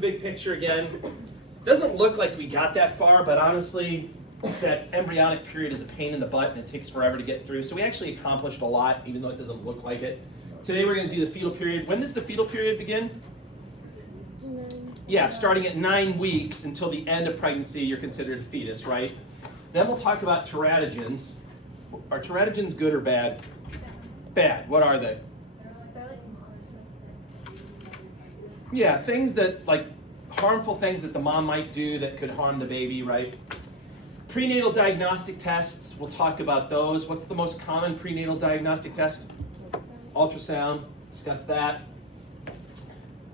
Big picture again. Doesn't look like we got that far, but honestly, that embryonic period is a pain in the butt and it takes forever to get through. So we actually accomplished a lot, even though it doesn't look like it. Today we're going to do the fetal period. When does the fetal period begin? Yeah, starting at 9 weeks until the end of pregnancy, you're considered a fetus, right? Then we'll talk about teratogens. Are teratogens good or bad? Bad. What are they? Yeah, things that, like, harmful things that the mom might do that could harm the baby, right? Prenatal diagnostic tests, we'll talk about those. What's the most common prenatal diagnostic test? Ultrasound, discuss that.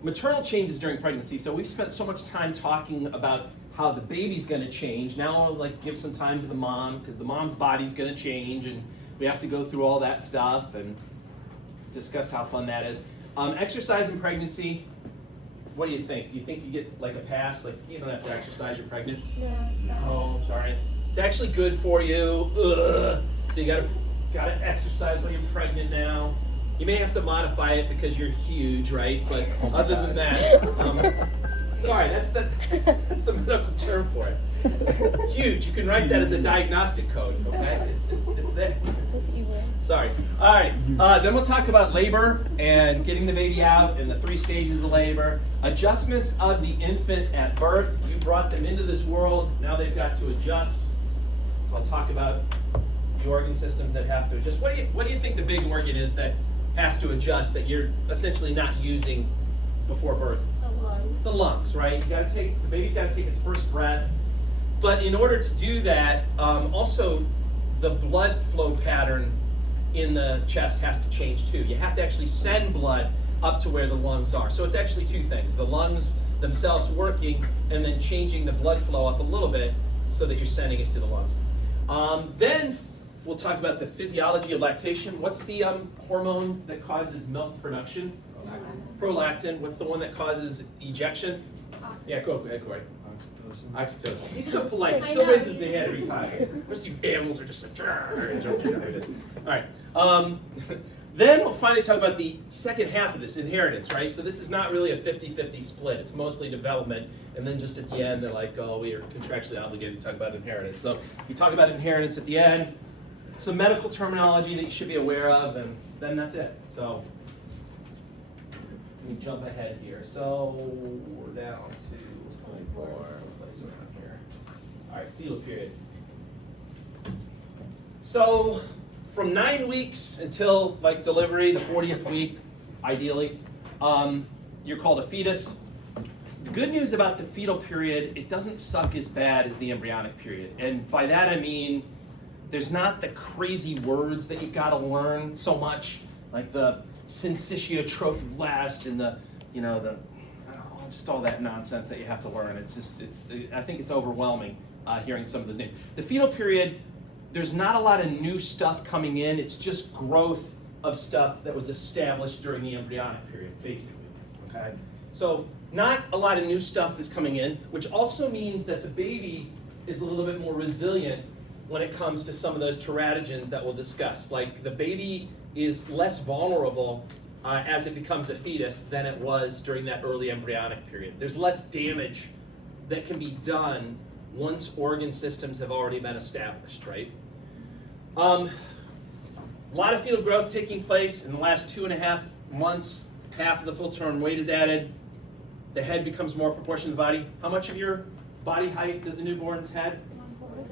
Maternal changes during pregnancy. So we've spent so much time talking about how the baby's gonna change. Now we'll give some time to the mom, because the mom's body's gonna change, and we have to go through all that stuff and discuss how fun that is. Exercise in pregnancy. What do you think? Do you think you get like a pass? Like, you don't have to exercise, you're pregnant? No, it's not. Oh, darn it. It's actually good for you. Ugh. So you gotta exercise while you're pregnant now. You may have to modify it because you're huge, right? But other than that, sorry, that's the medical term for it. Huge. You can write that as a diagnostic code, okay? It's there. That's evil. Sorry. All right. Then we'll talk about labor and getting the baby out and the 3 stages of labor. Adjustments of the infant at birth. You brought them into this world. Now they've got to adjust. So I'll talk about the organ systems that have to adjust. What do you think the big organ is that has to adjust that you're essentially not using before birth? The lungs. The lungs, right? The baby's got to take its first breath. But in order to do that, also the blood flow pattern in the chest has to change too. You have to actually send blood up to where the lungs are. So it's actually 2 things. The lungs themselves working and then changing the blood flow up a little bit so that you're sending it to the lungs. Then we'll talk about the physiology of lactation. What's the hormone that causes milk production? Prolactin. What's the one that causes ejection? Yeah, go ahead, Corey. Oxytocin. He's so polite. He still raises his hand every time. Most of you animals are just like, all right. Then we'll finally talk about the second half of this, inheritance, right? So this is not really a 50-50 split. It's mostly development. And then just at the end, they're like, oh, we are contractually obligated to talk about inheritance. So we talk about inheritance at the end, some medical terminology that you should be aware of, and then that's it. So let me jump ahead here. So we're down to 24, someplace around here. All right, fetal period. So from 9 weeks until like delivery, the 40th week, ideally, you're called a fetus. The good news about the fetal period, it doesn't suck as bad as the embryonic period. And by that I mean, there's not the crazy words that you gotta learn so much, like the syncytiotrophblast and the just all that nonsense that you have to learn. I think it's overwhelming hearing some of those names. The fetal period, there's not a lot of new stuff coming in. It's just growth of stuff that was established during the embryonic period, basically, okay? So not a lot of new stuff is coming in, which also means that the baby is a little bit more resilient when it comes to some of those teratogens that we'll discuss. Like the baby is less vulnerable as it becomes a fetus than it was during that early embryonic period. There's less damage that can be done once organ systems have already been established, right? A lot of fetal growth taking place in the last 2.5 months. Half of the full term weight is added. The head becomes more proportionate to the body. How much of your body height does a newborn's head?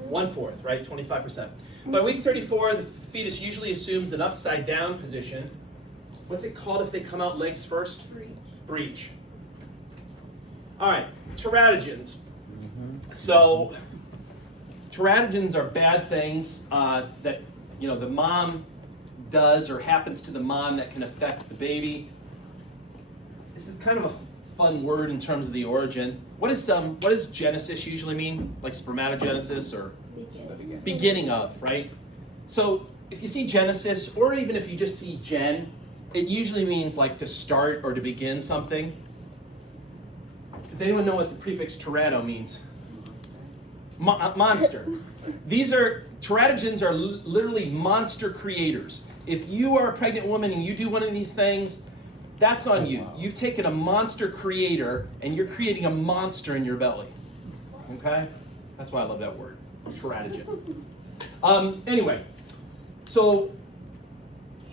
1/4, right? 25%. By week 34, the fetus usually assumes an upside down position. What's it called if they come out legs first? Breech. All right, teratogens. So teratogens are bad things that the mom does or happens to the mom that can affect the baby. This is kind of a fun word in terms of the origin. What does genesis usually mean? Like spermatogenesis or beginning of, right? So if you see genesis, or even if you just see gen, it usually means like to start or to begin something. Does anyone know what the prefix terato means? Monster. Teratogens are literally monster creators. If you are a pregnant woman and you do one of these things, that's on you. You've taken a monster creator and you're creating a monster in your belly. Okay? That's why I love that word, teratogen. Anyway, so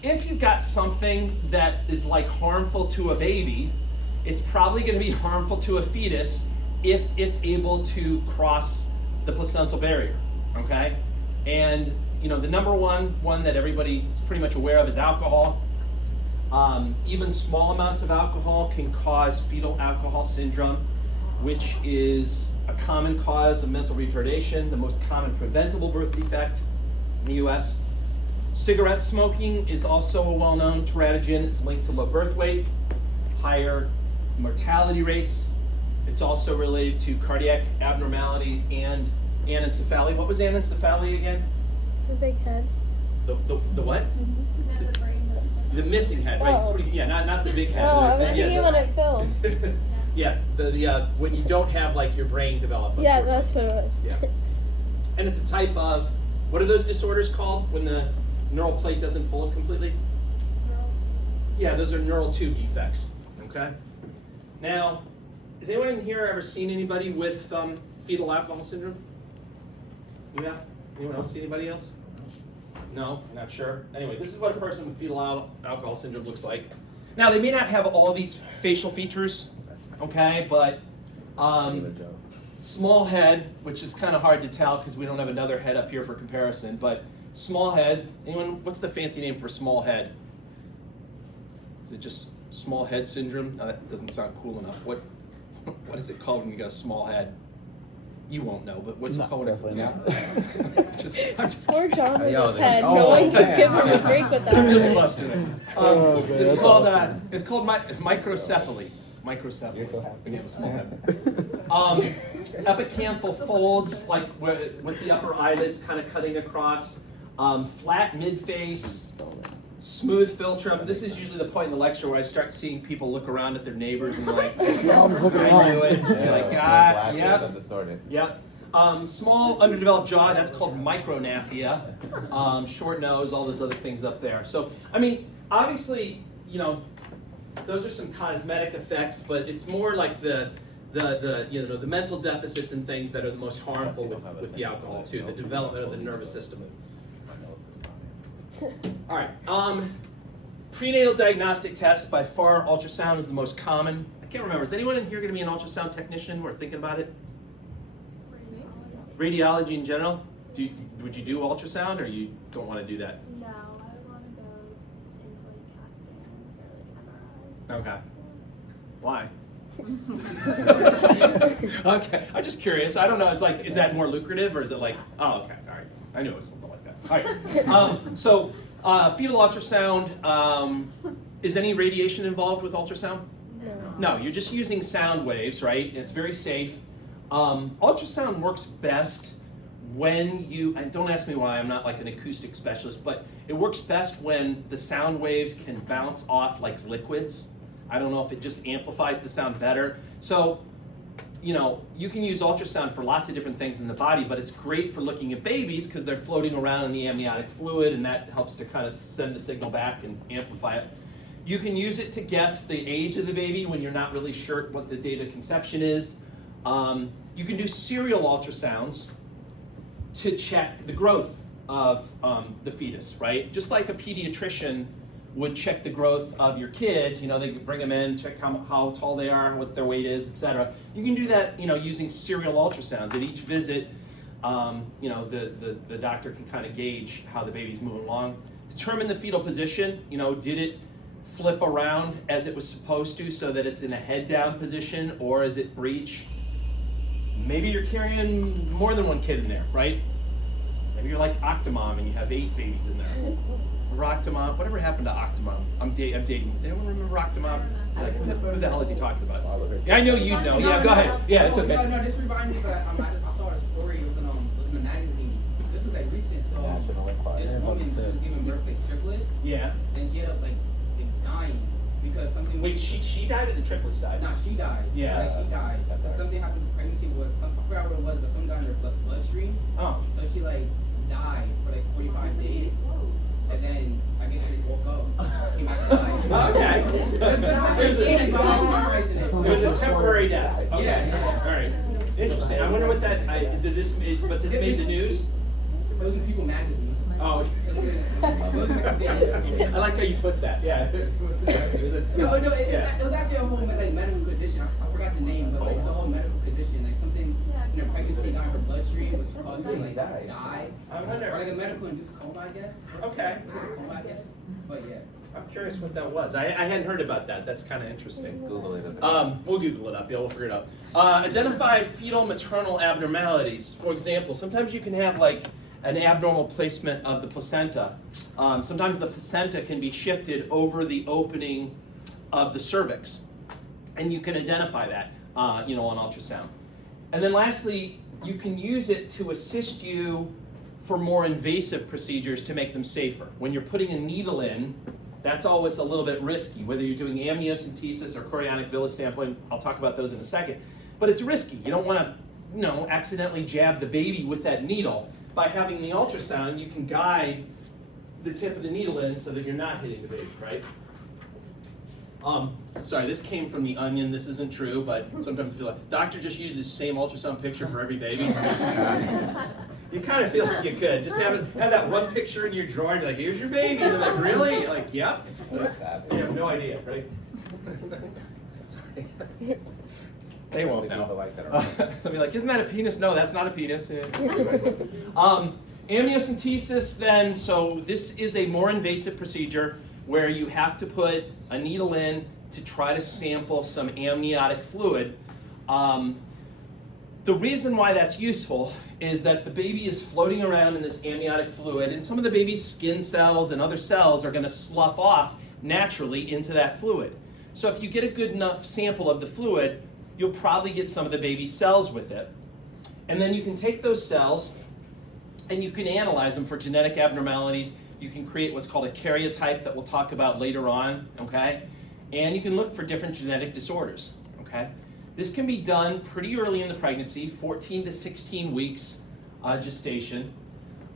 if you've got something that is like harmful to a baby, it's probably going to be harmful to a fetus if it's able to cross the placental barrier, okay? And the number one that everybody is pretty much aware of is alcohol. Even small amounts of alcohol can cause fetal alcohol syndrome, which is a common cause of mental retardation, the most common preventable birth defect in the US. Cigarette smoking is also a well-known teratogen. It's linked to low birth weight, higher mortality rates. It's also related to cardiac abnormalities and anencephaly. What was anencephaly again? The big head. The what? The missing head, right? Oh. Yeah, not the big head. Oh, I was thinking when it filled. Yeah, the when you don't have like your brain develop. Yeah, that's what it was. Yeah. And it's a type of, what are those disorders called when the neural plate doesn't fold completely? Yeah, those are neural tube defects. Okay. Now, has anyone in here ever seen anybody with fetal alcohol syndrome? Yeah. Anyone else see anybody else? No, I'm not sure. Anyway, this is what a person with fetal alcohol syndrome looks like. Now, they may not have all these facial features, okay, but small head, which is kind of hard to tell because we don't have another head up here for comparison, but small head. Anyone, what's the fancy name for small head? Is it just small head syndrome? No, that doesn't sound cool enough. What is it called when you got a small head? You won't know, but what's it called? Definitely not. I'm just Poor John with Yo, his head. oh, No one can man. give him a break with I'm just that. busting it. Oh, man, It's that's called awesome. microcephaly. Microcephaly. You're so happy. When you have a small head. Epicanthal folds, like with the upper eyelids kind of cutting across. Flat mid-face. Smooth philtrum. This is usually the point in the lecture where I start seeing people look around at their neighbors and like, Mom's looking I knew around. it. You're like, ah, yep. Distorted. Yep. Small underdeveloped jaw, that's called micronaphia. Short nose, all those other things up there. So, I mean, obviously, those are some cosmetic effects, but it's more like the mental deficits and things that are the most harmful with the alcohol too, the development of the nervous system. All right. Prenatal diagnostic tests, by far, ultrasound is the most common. I can't remember. Is anyone in here going to be an ultrasound technician or thinking about it? Radiology in general? Would you do ultrasound, or you don't want to do that? No, I want to go into like CAT scans or like MRIs. Okay. Okay. I'm just curious. I don't know. It's like, is that more lucrative, or is it like, oh, okay, all right. I knew it was something like that. All right. So fetal ultrasound. Is any radiation involved with ultrasound? No, you're just using sound waves, right? It's very safe. Ultrasound works best when and don't ask me why, I'm not like an acoustic specialist, but it works best when the sound waves can bounce off like liquids. I don't know if it just amplifies the sound better. So, you can use ultrasound for lots of different things in the body, but it's great for looking at babies because they're floating around in the amniotic fluid, and that helps to kind of send the signal back and amplify it. You can use it to guess the age of the baby when you're not really sure what the date of conception is. You can do serial ultrasounds to check the growth of the fetus, right? Just like a pediatrician would check the growth of your kids, they bring them in, check how tall they are, what their weight is, etc. You can do that, using serial ultrasounds. At each visit, the doctor can kind of gauge how the baby's moving along. Determine the fetal position, did it flip around as it was supposed to so that it's in a head down position, or is it breech? Maybe you're carrying more than one kid in there, right? Maybe you're like Octomom and you have 8 babies in there. Octomom, whatever happened to Octomom? I'm dating. Anyone remember Octomom? Like, who the hell is he talking about? Yeah, I know you'd know. Yeah, go ahead. Yeah, it's okay. No, this reminds me that I saw a story. It was in a magazine. This was like recent. So this woman was giving birth to triplets. Yeah. And she ended up like dying because something. Wait, she died or the triplets died? No, she died. Yeah. Like she died. Something happened with pregnancy. I forgot what it was, but something got in her bloodstream. Oh. So she like died for like 45 days. And then I guess she woke up, came back to life. Okay. Premature death. Okay. Yeah. All right. Interesting. I wonder what that. But this made the news. It was in People magazine. Oh. It was I like how you put that. Yeah. It was actually a whole like medical condition. I forgot the name, but like it's a whole medical condition, like something in her pregnancy got in her bloodstream was causing her to like die, I or wonder. like a medical induced coma, I guess. Okay. Was it a coma, I guess? But yeah. I'm curious what that was. I hadn't heard about that. That's kind of interesting. Google it. We'll Google it up. Yeah, we'll figure it out. Identify fetal maternal abnormalities. For example, sometimes you can have like an abnormal placement of the placenta. Sometimes the placenta can be shifted over the opening of the cervix, and you can identify that, on ultrasound. And then lastly, you can use it to assist you for more invasive procedures to make them safer. When you're putting a needle in, that's always a little bit risky, whether you're doing amniocentesis or chorionic villus sampling. I'll talk about those in a second. But it's risky. You don't want to, accidentally jab the baby with that needle. By having the ultrasound, you can guide the tip of the needle in so that you're not hitting the baby, right? Sorry, this came from The Onion. This isn't true, but sometimes I feel like doctor just uses same ultrasound picture for every baby. You kind of feel like you could. Just have that one picture in your drawer and you're like, here's your baby. And they're like, really? You're like, yep. You have no idea, right? Sorry. They won't know. They'll be like, isn't that a penis? No, that's not a penis. Amniocentesis then, so this is a more invasive procedure where you have to put a needle in to try to sample some amniotic fluid. The reason why that's useful is that the baby is floating around in this amniotic fluid, and some of the baby's skin cells and other cells are going to slough off naturally into that fluid. So if you get a good enough sample of the fluid, you'll probably get some of the baby's cells with it. And then you can take those cells and you can analyze them for genetic abnormalities. You can create what's called a karyotype that we'll talk about later on, okay? And you can look for different genetic disorders, okay? This can be done pretty early in the pregnancy, 14 to 16 weeks gestation.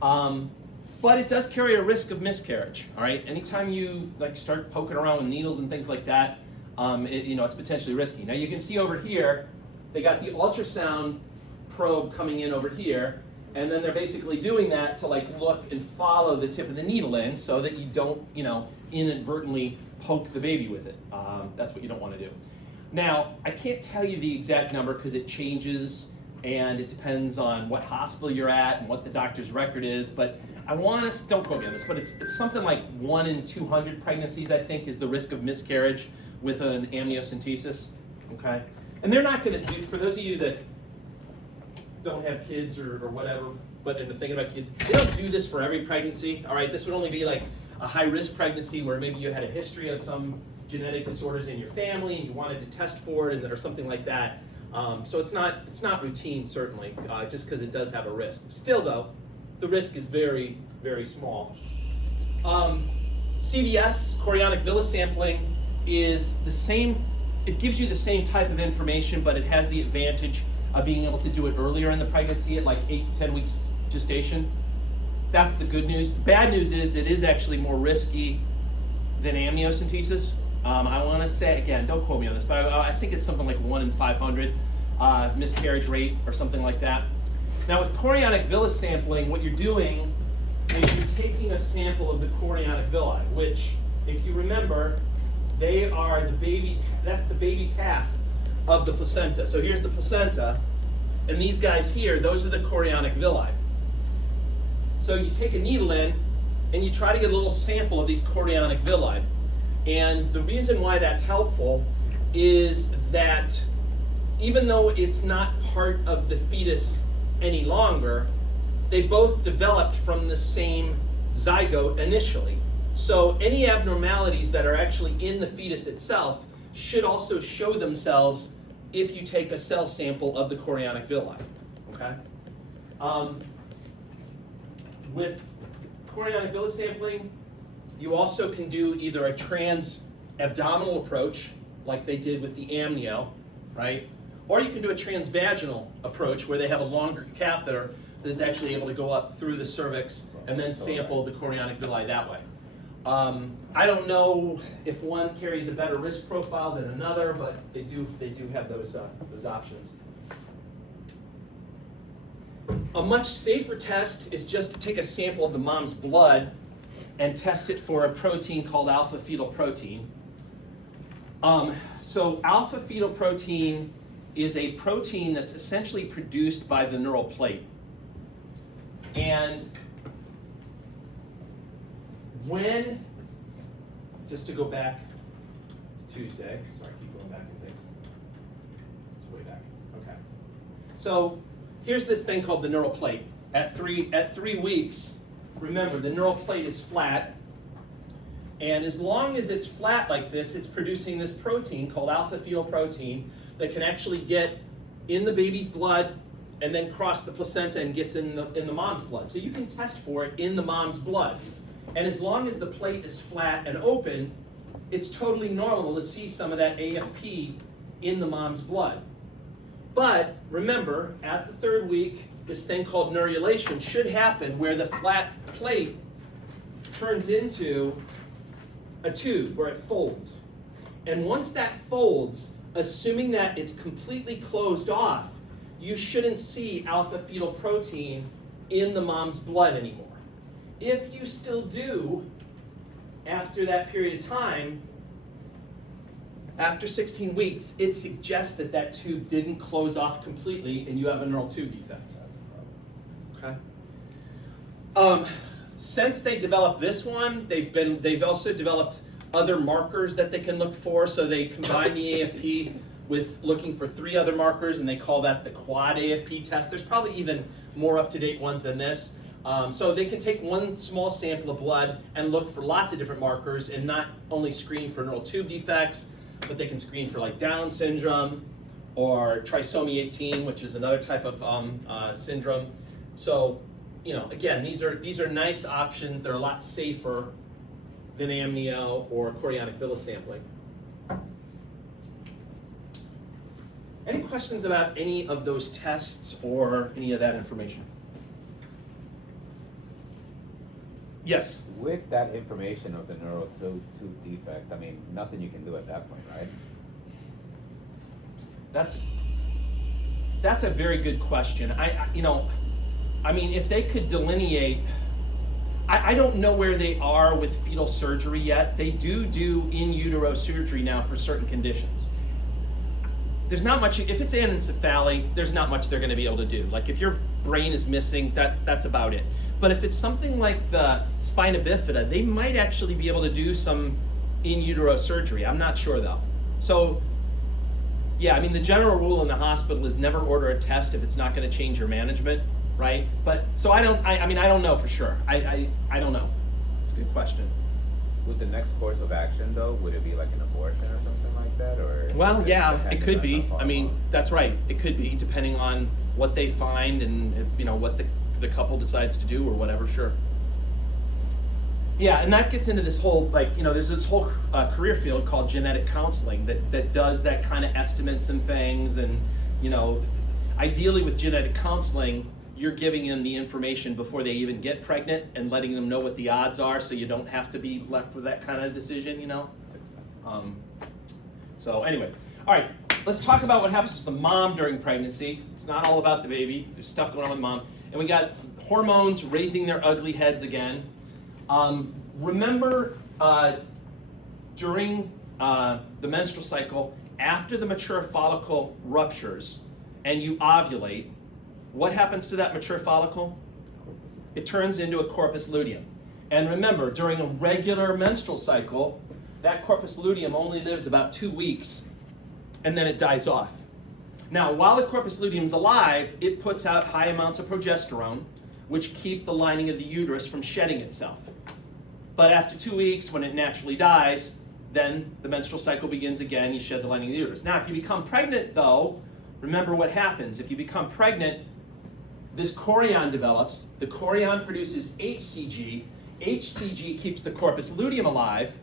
But it does carry a risk of miscarriage, all right? Anytime you start poking around with needles and things like that, it's potentially risky. Now you can see over here, they got the ultrasound probe coming in over here, and then they're basically doing that to look and follow the tip of the needle in so that you don't, inadvertently poke the baby with it. That's what you don't want to do. Now, I can't tell you the exact number because it changes and it depends on what hospital you're at and what the doctor's record is, but I want to, don't quote me on this, but it's something like 1 in 200 pregnancies, I think, is the risk of miscarriage with an amniocentesis, okay? And they're not going to do, for those of you that don't have kids or whatever, but in the thinking about kids, they don't do this for every pregnancy, all right? This would only be like a high-risk pregnancy where maybe you had a history of some genetic disorders in your family and you wanted to test for it or something like that. So it's not routine, certainly, just because it does have a risk. Still, though, the risk is very, very small. CVS, chorionic villus sampling, is the same. It gives you the same type of information, but it has the advantage of being able to do it earlier in the pregnancy at like 8 to 10 weeks gestation. That's the good news. The bad news is it is actually more risky than amniocentesis. I want to say, again, don't quote me on this, but I think it's something like 1 in 500 miscarriage rate or something like that. Now with chorionic villus sampling, what you're doing is you're taking a sample of the chorionic villi, which, if you remember, they are that's the baby's half of the placenta. So here's the placenta, and these guys here, those are the chorionic villi. So you take a needle in, and you try to get a little sample of these chorionic villi. And the reason why that's helpful is that even though it's not part of the fetus any longer, they both developed from the same zygote initially. So any abnormalities that are actually in the fetus itself should also show themselves if you take a cell sample of the chorionic villi, okay? With chorionic villus sampling, you also can do either a trans-abdominal approach, like they did with the amnio, right? Or you can do a transvaginal approach where they have a longer catheter that's actually able to go up through the cervix and then sample the chorionic villi that way. I don't know if one carries a better risk profile than another, but they do have those options. A much safer test is just to take a sample of the mom's blood and test it for a protein called alpha-fetoprotein. So alpha-fetoprotein is a protein that's essentially produced by the neural plate. And when, just to go back to Tuesday, sorry, I keep going back in things. It's way back, okay. So here's this thing called the neural plate. At three weeks, remember the neural plate is flat, and as long as it's flat like this, it's producing this protein called alpha-fetoprotein that can actually get in the baby's blood and then cross the placenta and gets in the mom's blood. So you can test for it in the mom's blood. And as long as the plate is flat and open, it's totally normal to see some of that AFP in the mom's blood. But remember, at the 3rd week, this thing called neurulation should happen where the flat plate turns into a tube where it folds. And once that folds, assuming that it's completely closed off, you shouldn't see alpha-fetoprotein in the mom's blood anymore. If you still do, after that period of time, after 16 weeks, it suggests that that tube didn't close off completely and you have a neural tube defect. Okay. Since they developed this one, they've also developed other markers that they can look for. So they combine the AFP with looking for 3 other markers, and they call that the quad AFP test. There's probably even more up-to-date ones than this. So they can take one small sample of blood and look for lots of different markers and not only screen for neural tube defects, but they can screen for like Down syndrome or trisomy 18, which is another type of syndrome. So, you know, again, these are nice options. They're a lot safer than amnio or chorionic villus sampling. Any questions about any of those tests or any of that information? Yes? With that information of the neural tube defect, I mean, nothing you can do at that point, right? That's a very good question. I mean, if they could delineate, I don't know where they are with fetal surgery yet. They do in utero surgery now for certain conditions. There's not much, if it's anencephaly, there's not much they're gonna be able to do. Like if your brain is missing, that's about it. But if it's something like the spina bifida, they might actually be able to do some in utero surgery. I'm not sure though. So, yeah, I mean, the general rule in the hospital is never order a test if it's not gonna change your management, right? But, so I don't know for sure. I don't know. It's a good question. With the next course of action though, would it be like an abortion or something like that, or? Well, yeah, it could be. depending on the I mean, hormone? that's right. It could be, depending on what they find and if, what the couple decides to do or whatever. Sure. Yeah, and that gets into this whole there's this whole career field called genetic counseling that does that kind of estimates and things, and ideally with genetic counseling, you're giving them the information before they even get pregnant and letting them know what the odds are, so you don't have to be left with that kind of decision. It's expensive. So anyway, all right, let's talk about what happens to the mom during pregnancy. It's not all about the baby. There's stuff going on with mom. And we got hormones raising their ugly heads again. Remember, during the menstrual cycle, after the mature follicle ruptures and you ovulate, what happens to that mature follicle? It turns into a corpus luteum. And remember, during a regular menstrual cycle, that corpus luteum only lives about 2 weeks, and then it dies off. Now, while the corpus luteum is alive, it puts out high amounts of progesterone, which keep the lining of the uterus from shedding itself. But after 2 weeks, when it naturally dies, then the menstrual cycle begins again, you shed the lining of the uterus. Now, if you become pregnant, though, remember what happens. If you become pregnant, this chorion develops. The chorion produces HCG. HCG keeps the corpus luteum alive.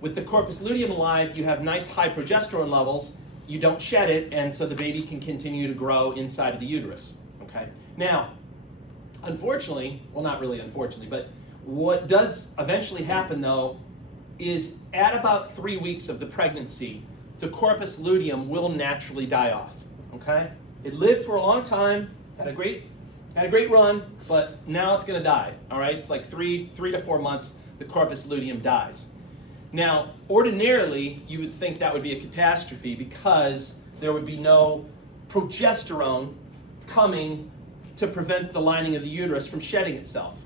With the corpus luteum alive, you have nice high progesterone levels. You don't shed it, and so the baby can continue to grow inside of the uterus. Okay. Now, unfortunately, well, not really unfortunately, but What does eventually happen, though, is at about 3 weeks of the pregnancy, the corpus luteum will naturally die off. Okay? It lived for a long time, had a great run, but now it's going to die. All right? It's like three to 4 months, the corpus luteum dies. Now, ordinarily, you would think that would be a catastrophe because there would be no progesterone coming to prevent the lining of the uterus from shedding itself.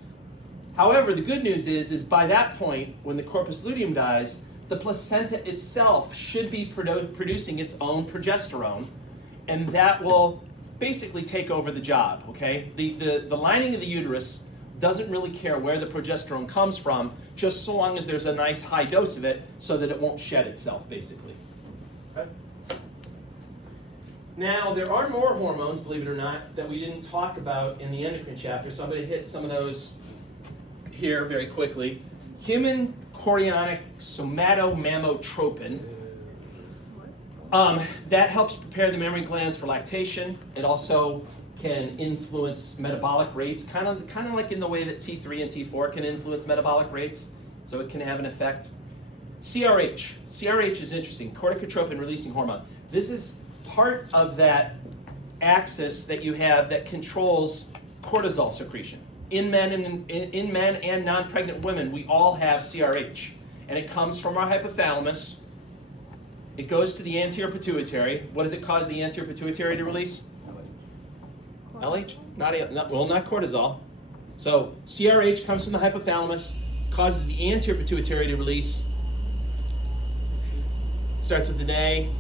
However, the good news is by that point, when the corpus luteum dies, the placenta itself should be producing its own progesterone, and that will basically take over the job, okay? The lining of the uterus doesn't really care where the progesterone comes from, just so long as there's a nice high dose of it so that it won't shed itself, basically. Okay? Now, there are more hormones, believe it or not, that we didn't talk about in the endocrine chapter, so I'm going to hit some of those here very quickly. Human chorionic somatomammotropin. That helps prepare the mammary glands for lactation. It also can influence metabolic rates, kind of like in the way that T3 and T4 can influence metabolic rates, so it can have an effect. CRH. CRH is interesting, corticotropin releasing hormone. This is part of that axis that you have that controls cortisol secretion. In men and non-pregnant women, we all have CRH, and it comes from our hypothalamus. It goes to the anterior pituitary. What does it cause the anterior pituitary to release? LH? Not cortisol. So CRH comes from the hypothalamus, causes the anterior pituitary to release. Starts with an A.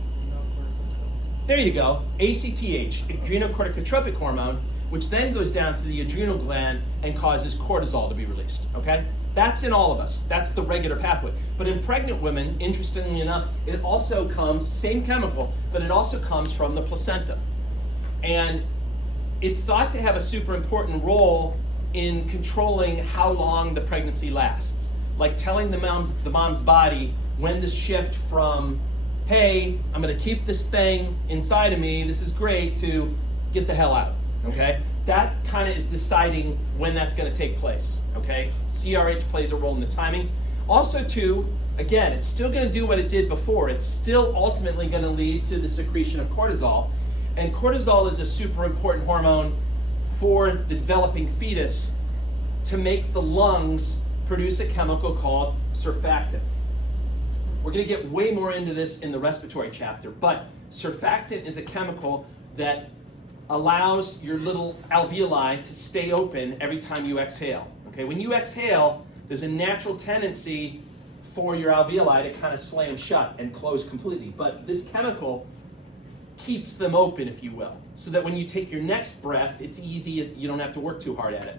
There you go. ACTH, adrenocorticotropic hormone, which then goes down to the adrenal gland and causes cortisol to be released, okay? That's in all of us. That's the regular pathway. But in pregnant women, interestingly enough, it also comes, same chemical, but it also comes from the placenta. And it's thought to have a super important role in controlling how long the pregnancy lasts. Like telling the mom's body when to shift from, hey, I'm gonna keep this thing inside of me, this is great, to get the hell out, okay? That kind of is deciding when that's gonna take place, okay? CRH plays a role in the timing. Also too, again, it's still gonna do what it did before. It's still ultimately gonna lead to the secretion of cortisol. And cortisol is a super important hormone for the developing fetus to make the lungs produce a chemical called surfactant. We're going to get way more into this in the respiratory chapter, but surfactant is a chemical that allows your little alveoli to stay open every time you exhale. Okay, when you exhale, there's a natural tendency for your alveoli to kind of slam shut and close completely, but this chemical keeps them open, if you will, so that when you take your next breath, it's easy, you don't have to work too hard at it.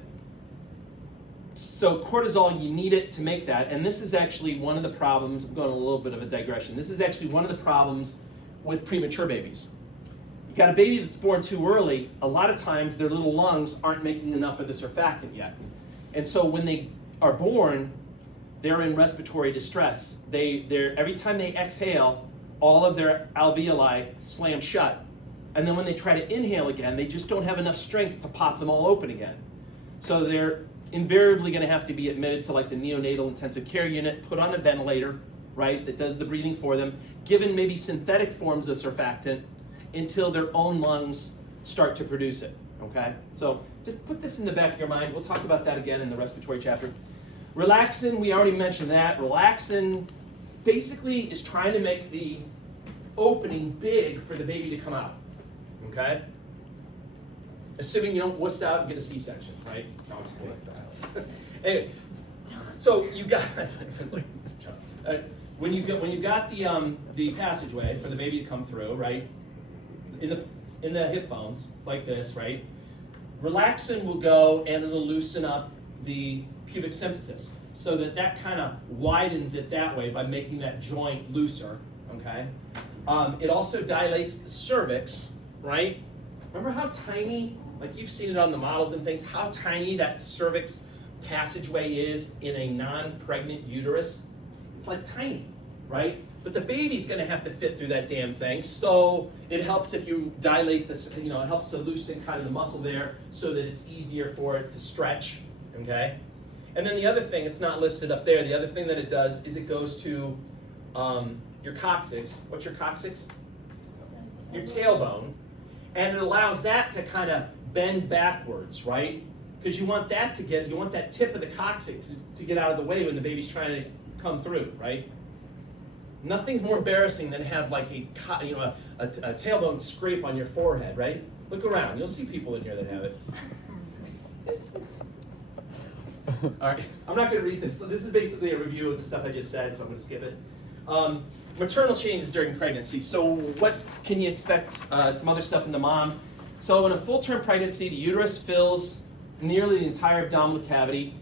So cortisol, you need it to make that, and this is actually one of the problems. I'm going a little bit of a digression. This is actually one of the problems with premature babies. You got a baby that's born too early, a lot of times their little lungs aren't making enough of the surfactant yet. And so when they are born, they're in respiratory distress. Every time they exhale, all of their alveoli slam shut. And then when they try to inhale again, they just don't have enough strength to pop them all open again. So they're invariably going to have to be admitted to like the neonatal intensive care unit, put on a ventilator, right, that does the breathing for them, given maybe synthetic forms of surfactant until their own lungs start to produce it, okay? So just put this in the back of your mind. We'll talk about that again in the respiratory chapter. Relaxin, we already mentioned that. Relaxin basically is trying to make the opening big for the baby to come out, okay? Assuming you don't wuss out and get a C-section, right? No, I'm just kidding. Anyway, so you got it's like, when you got the passageway for the baby to come through, right? In the hip bones, it's like this, right? Relaxin will go and it'll loosen up the pubic symphysis, so that kind of widens it that way by making that joint looser, okay? It also dilates the cervix, right? Remember how tiny, like you've seen it on the models and things, how tiny that cervix passageway is in a non-pregnant uterus? It's like tiny, right? But the baby's gonna have to fit through that damn thing, so it helps if you dilate this, it helps to loosen kind of the muscle there so that it's easier for it to stretch, okay? And then the other thing, it's not listed up there, the other thing that it does is it goes to your coccyx. What's your coccyx? Your tailbone. And it allows that to kind of bend backwards, right? Because you want that tip of the coccyx to get out of the way when the baby's trying to come through, right? Nothing's more embarrassing than have like a tailbone scrape on your forehead, right? Look around, you'll see people in here that have it. All right, I'm not going to read this. So this is basically a review of the stuff I just said, so I'm going to skip it. Maternal changes during pregnancy. So what can you expect? Some other stuff in the mom. So in a full-term pregnancy, the uterus fills nearly the entire abdominal cavity.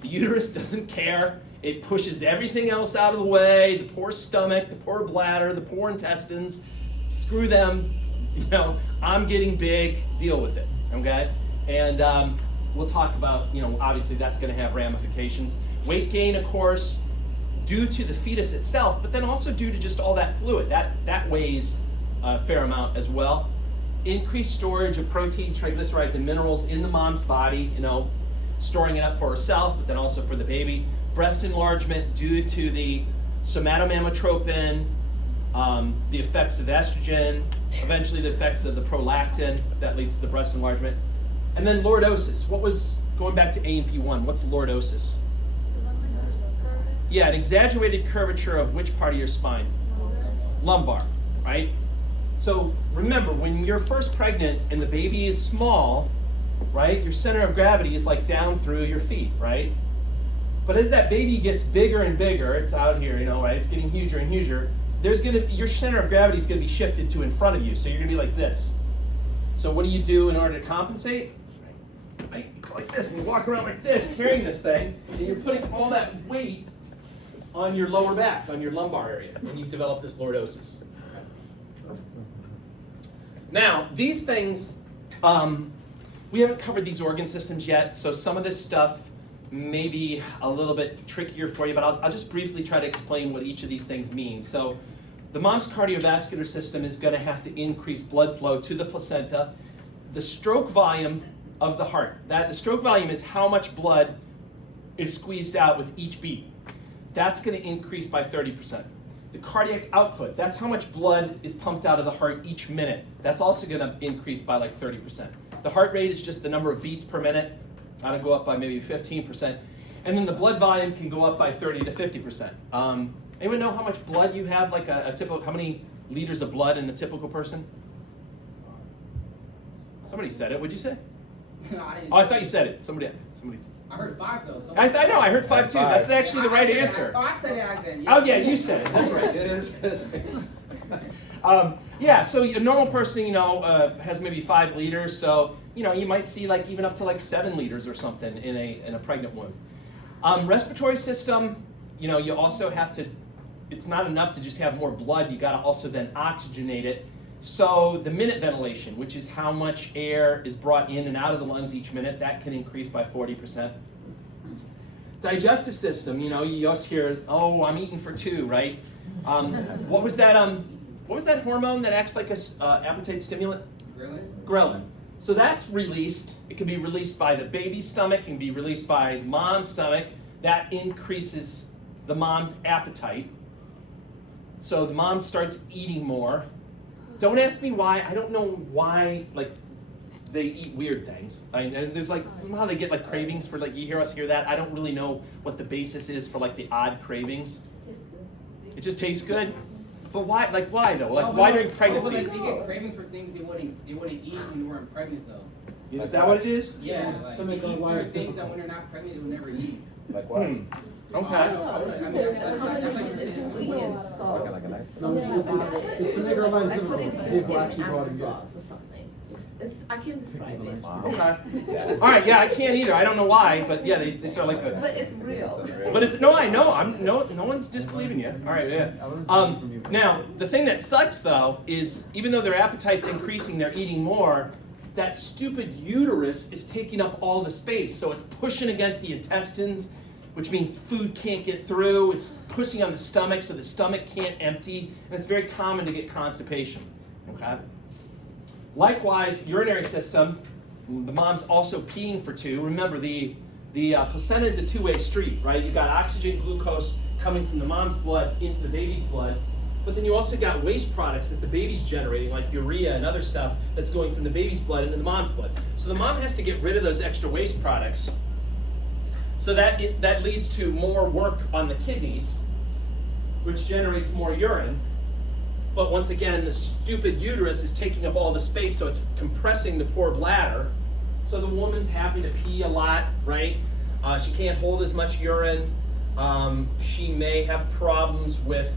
The uterus doesn't care. It pushes everything else out of the way. The poor stomach, the poor bladder, the poor intestines. Screw them. You know, I'm getting big. Deal with it. Okay? And we'll talk about, obviously that's going to have ramifications. Weight gain, of course, due to the fetus itself, but then also due to just all that fluid. That weighs a fair amount as well. Increased storage of protein, triglycerides, and minerals in the mom's body, storing it up for herself, but then also for the baby. Breast enlargement due to the somatomammotropin, the effects of estrogen, eventually the effects of the prolactin that leads to the breast enlargement. And then lordosis. What was, going back to A&P1, what's lordosis? Yeah, an exaggerated curvature of which part of your spine? Lumbar, right? So remember, when you're first pregnant and the baby is small, right, your center of gravity is like down through your feet, right? But as that baby gets bigger and bigger, it's out here, right? It's getting huger and huger. Your center of gravity is going to be shifted to in front of you, so you're going to be like this. So what do you do in order to compensate? Right, you go like this, and you walk around like this, carrying this thing, and you're putting all that weight on your lower back, on your lumbar area, and you've developed this lordosis. Now, these things, we haven't covered these organ systems yet, so some of this stuff may be a little bit trickier for you, but I'll just briefly try to explain what each of these things mean. So the mom's cardiovascular system is going to have to increase blood flow to the placenta. The stroke volume of the heart, the stroke volume is how much blood is squeezed out with each beat. That's going to increase by 30%. The cardiac output, that's how much blood is pumped out of the heart each minute. That's also going to increase by like 30%. The heart rate is just the number of beats per minute. That'll go up by maybe 15%. And then the blood volume can go up by 30 to 50%. Anyone know how much blood you have, like how many liters of blood in a typical person? Somebody said it, what'd you say? No, I didn't. Oh, I thought you said it. Somebody. I heard 5 though. I know, I heard 5 too. That's actually the right answer. I said it then. Oh yeah, you said it. That's right. That's right. Yeah, so a normal person, has maybe 5 liters. So you might see like even up to like 7 liters or something in a pregnant woman. Respiratory system, you also have to. It's not enough to just have more blood. You got to also then oxygenate it. So the minute ventilation, which is how much air is brought in and out of the lungs each minute, that can increase by 40%. Digestive system, you always hear, oh, I'm eating for 2, right? What was that hormone that acts like a appetite stimulant? Ghrelin. So that's released. It can be released by the baby's stomach, it can be released by the mom's stomach. That increases the mom's appetite. So the mom starts eating more. Don't ask me why. I don't know why, they eat weird things. There's somehow they get cravings for you hear us hear that. I don't really know what the basis is for the odd cravings. It just tastes good. But why? Why though? Why during pregnancy? They get cravings for things they wouldn't eat when you weren't pregnant though. Is that what it is? Yeah, they eat certain things that when they're not pregnant they would never eat. Like what? Okay. It's the nigger lines of people actually brought in. I can't describe it. Okay. All right. Yeah, I can't either. I don't know why, but yeah, they sort of good. But it's real. But it's I know. No one's disbelieving you. All right. Yeah. Now the thing that sucks though is even though their appetite's increasing, they're eating more. That stupid uterus is taking up all the space, so it's pushing against the intestines, which means food can't get through. It's pushing on the stomach, so the stomach can't empty, and it's very common to get constipation. Okay. Likewise, urinary system. The mom's also peeing for 2. Remember, the placenta is a two-way street, right? You got oxygen, glucose coming from the mom's blood into the baby's blood, but then you also got waste products that the baby's generating, like urea and other stuff that's going from the baby's blood into the mom's blood. So the mom has to get rid of those extra waste products. So that leads to more work on the kidneys, which generates more urine. But once again, the stupid uterus is taking up all the space, so it's compressing the poor bladder. So the woman's having to pee a lot, right? She can't hold as much urine. She may have problems with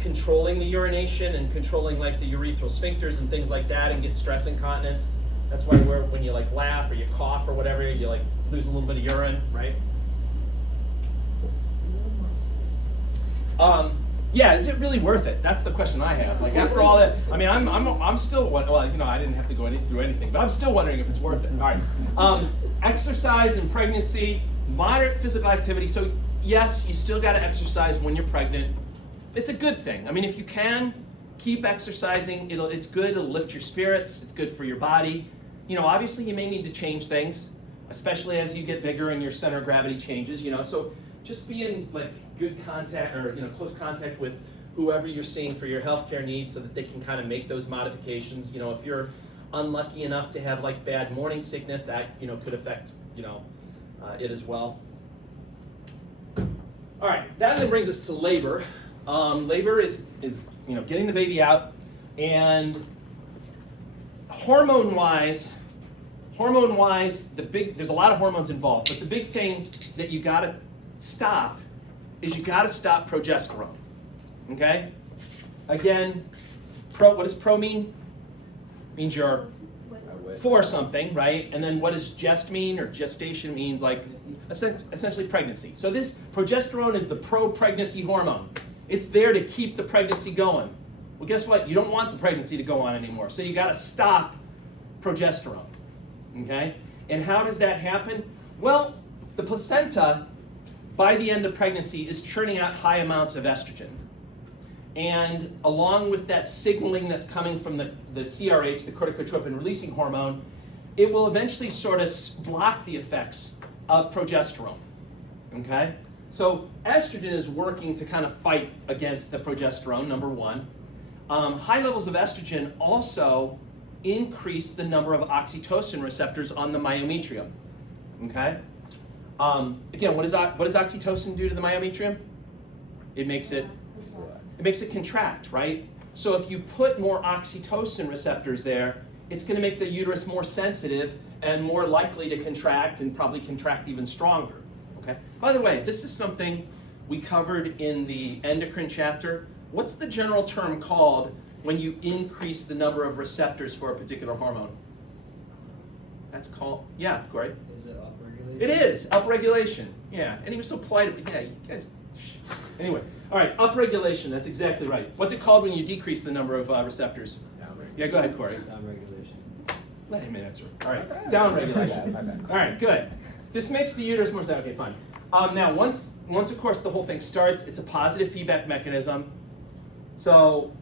controlling the urination and controlling like the urethral sphincters and things like that, and get stress incontinence. That's why when you like laugh or you cough or whatever, you like lose a little bit of urine, right? Yeah, is it really worth it? That's the question I have. Like after all that, I mean, I'm still well, you know, I didn't have to go through anything, but I'm still wondering if it's worth it. All right, exercise in pregnancy, moderate physical activity. So yes, you still got to exercise when you're pregnant. It's a good thing. I mean, if you can keep exercising, it's good. It'll lift your spirits. It's good for your body. You know, obviously you may need to change things, especially as you get bigger and your center of gravity changes. You know, so just be in like good contact or close contact with whoever you're seeing for your healthcare needs, so that they can kind of make those modifications. You know, if you're unlucky enough to have like bad morning sickness, that could affect it as well. All right, that then brings us to labor. Labor is getting the baby out, and hormone-wise, there's a lot of hormones involved, but the big thing that you got to stop is you got to stop progesterone. Okay? Again, what does pro mean? Means you're for something, right? And then what does gest mean, or gestation means like essentially pregnancy. So this progesterone is the pro-pregnancy hormone. It's there to keep the pregnancy going. Well, guess what? You don't want the pregnancy to go on anymore. So you got to stop progesterone. Okay? And how does that happen? Well, the placenta, by the end of pregnancy, is churning out high amounts of estrogen. And along with that signaling that's coming from the CRH, the corticotropin releasing hormone, it will eventually sort of block the effects of progesterone. Okay? So estrogen is working to kind of fight against the progesterone, number one. High levels of estrogen also increase the number of oxytocin receptors on the myometrium. Okay? Again, what does oxytocin do to the myometrium? It makes it contract, right? So if you put more oxytocin receptors there, it's going to make the uterus more sensitive and more likely to contract, and probably contract even stronger. Okay? By the way, this is something we covered in the endocrine chapter. What's the general term called when you increase the number of receptors for a particular hormone? That's called, yeah, Corey? Is it upregulation? It is, upregulation. Yeah, and he was so polite. Yeah, you guys. Anyway, all right, upregulation, that's exactly right. What's it called when you decrease the number of receptors? Downregulation. Yeah, go ahead, Corey. Downregulation. Let him answer. All right, downregulation. All right, good. This makes the uterus more, okay, fine. Now, once of course the whole thing starts, it's a positive feedback mechanism. So,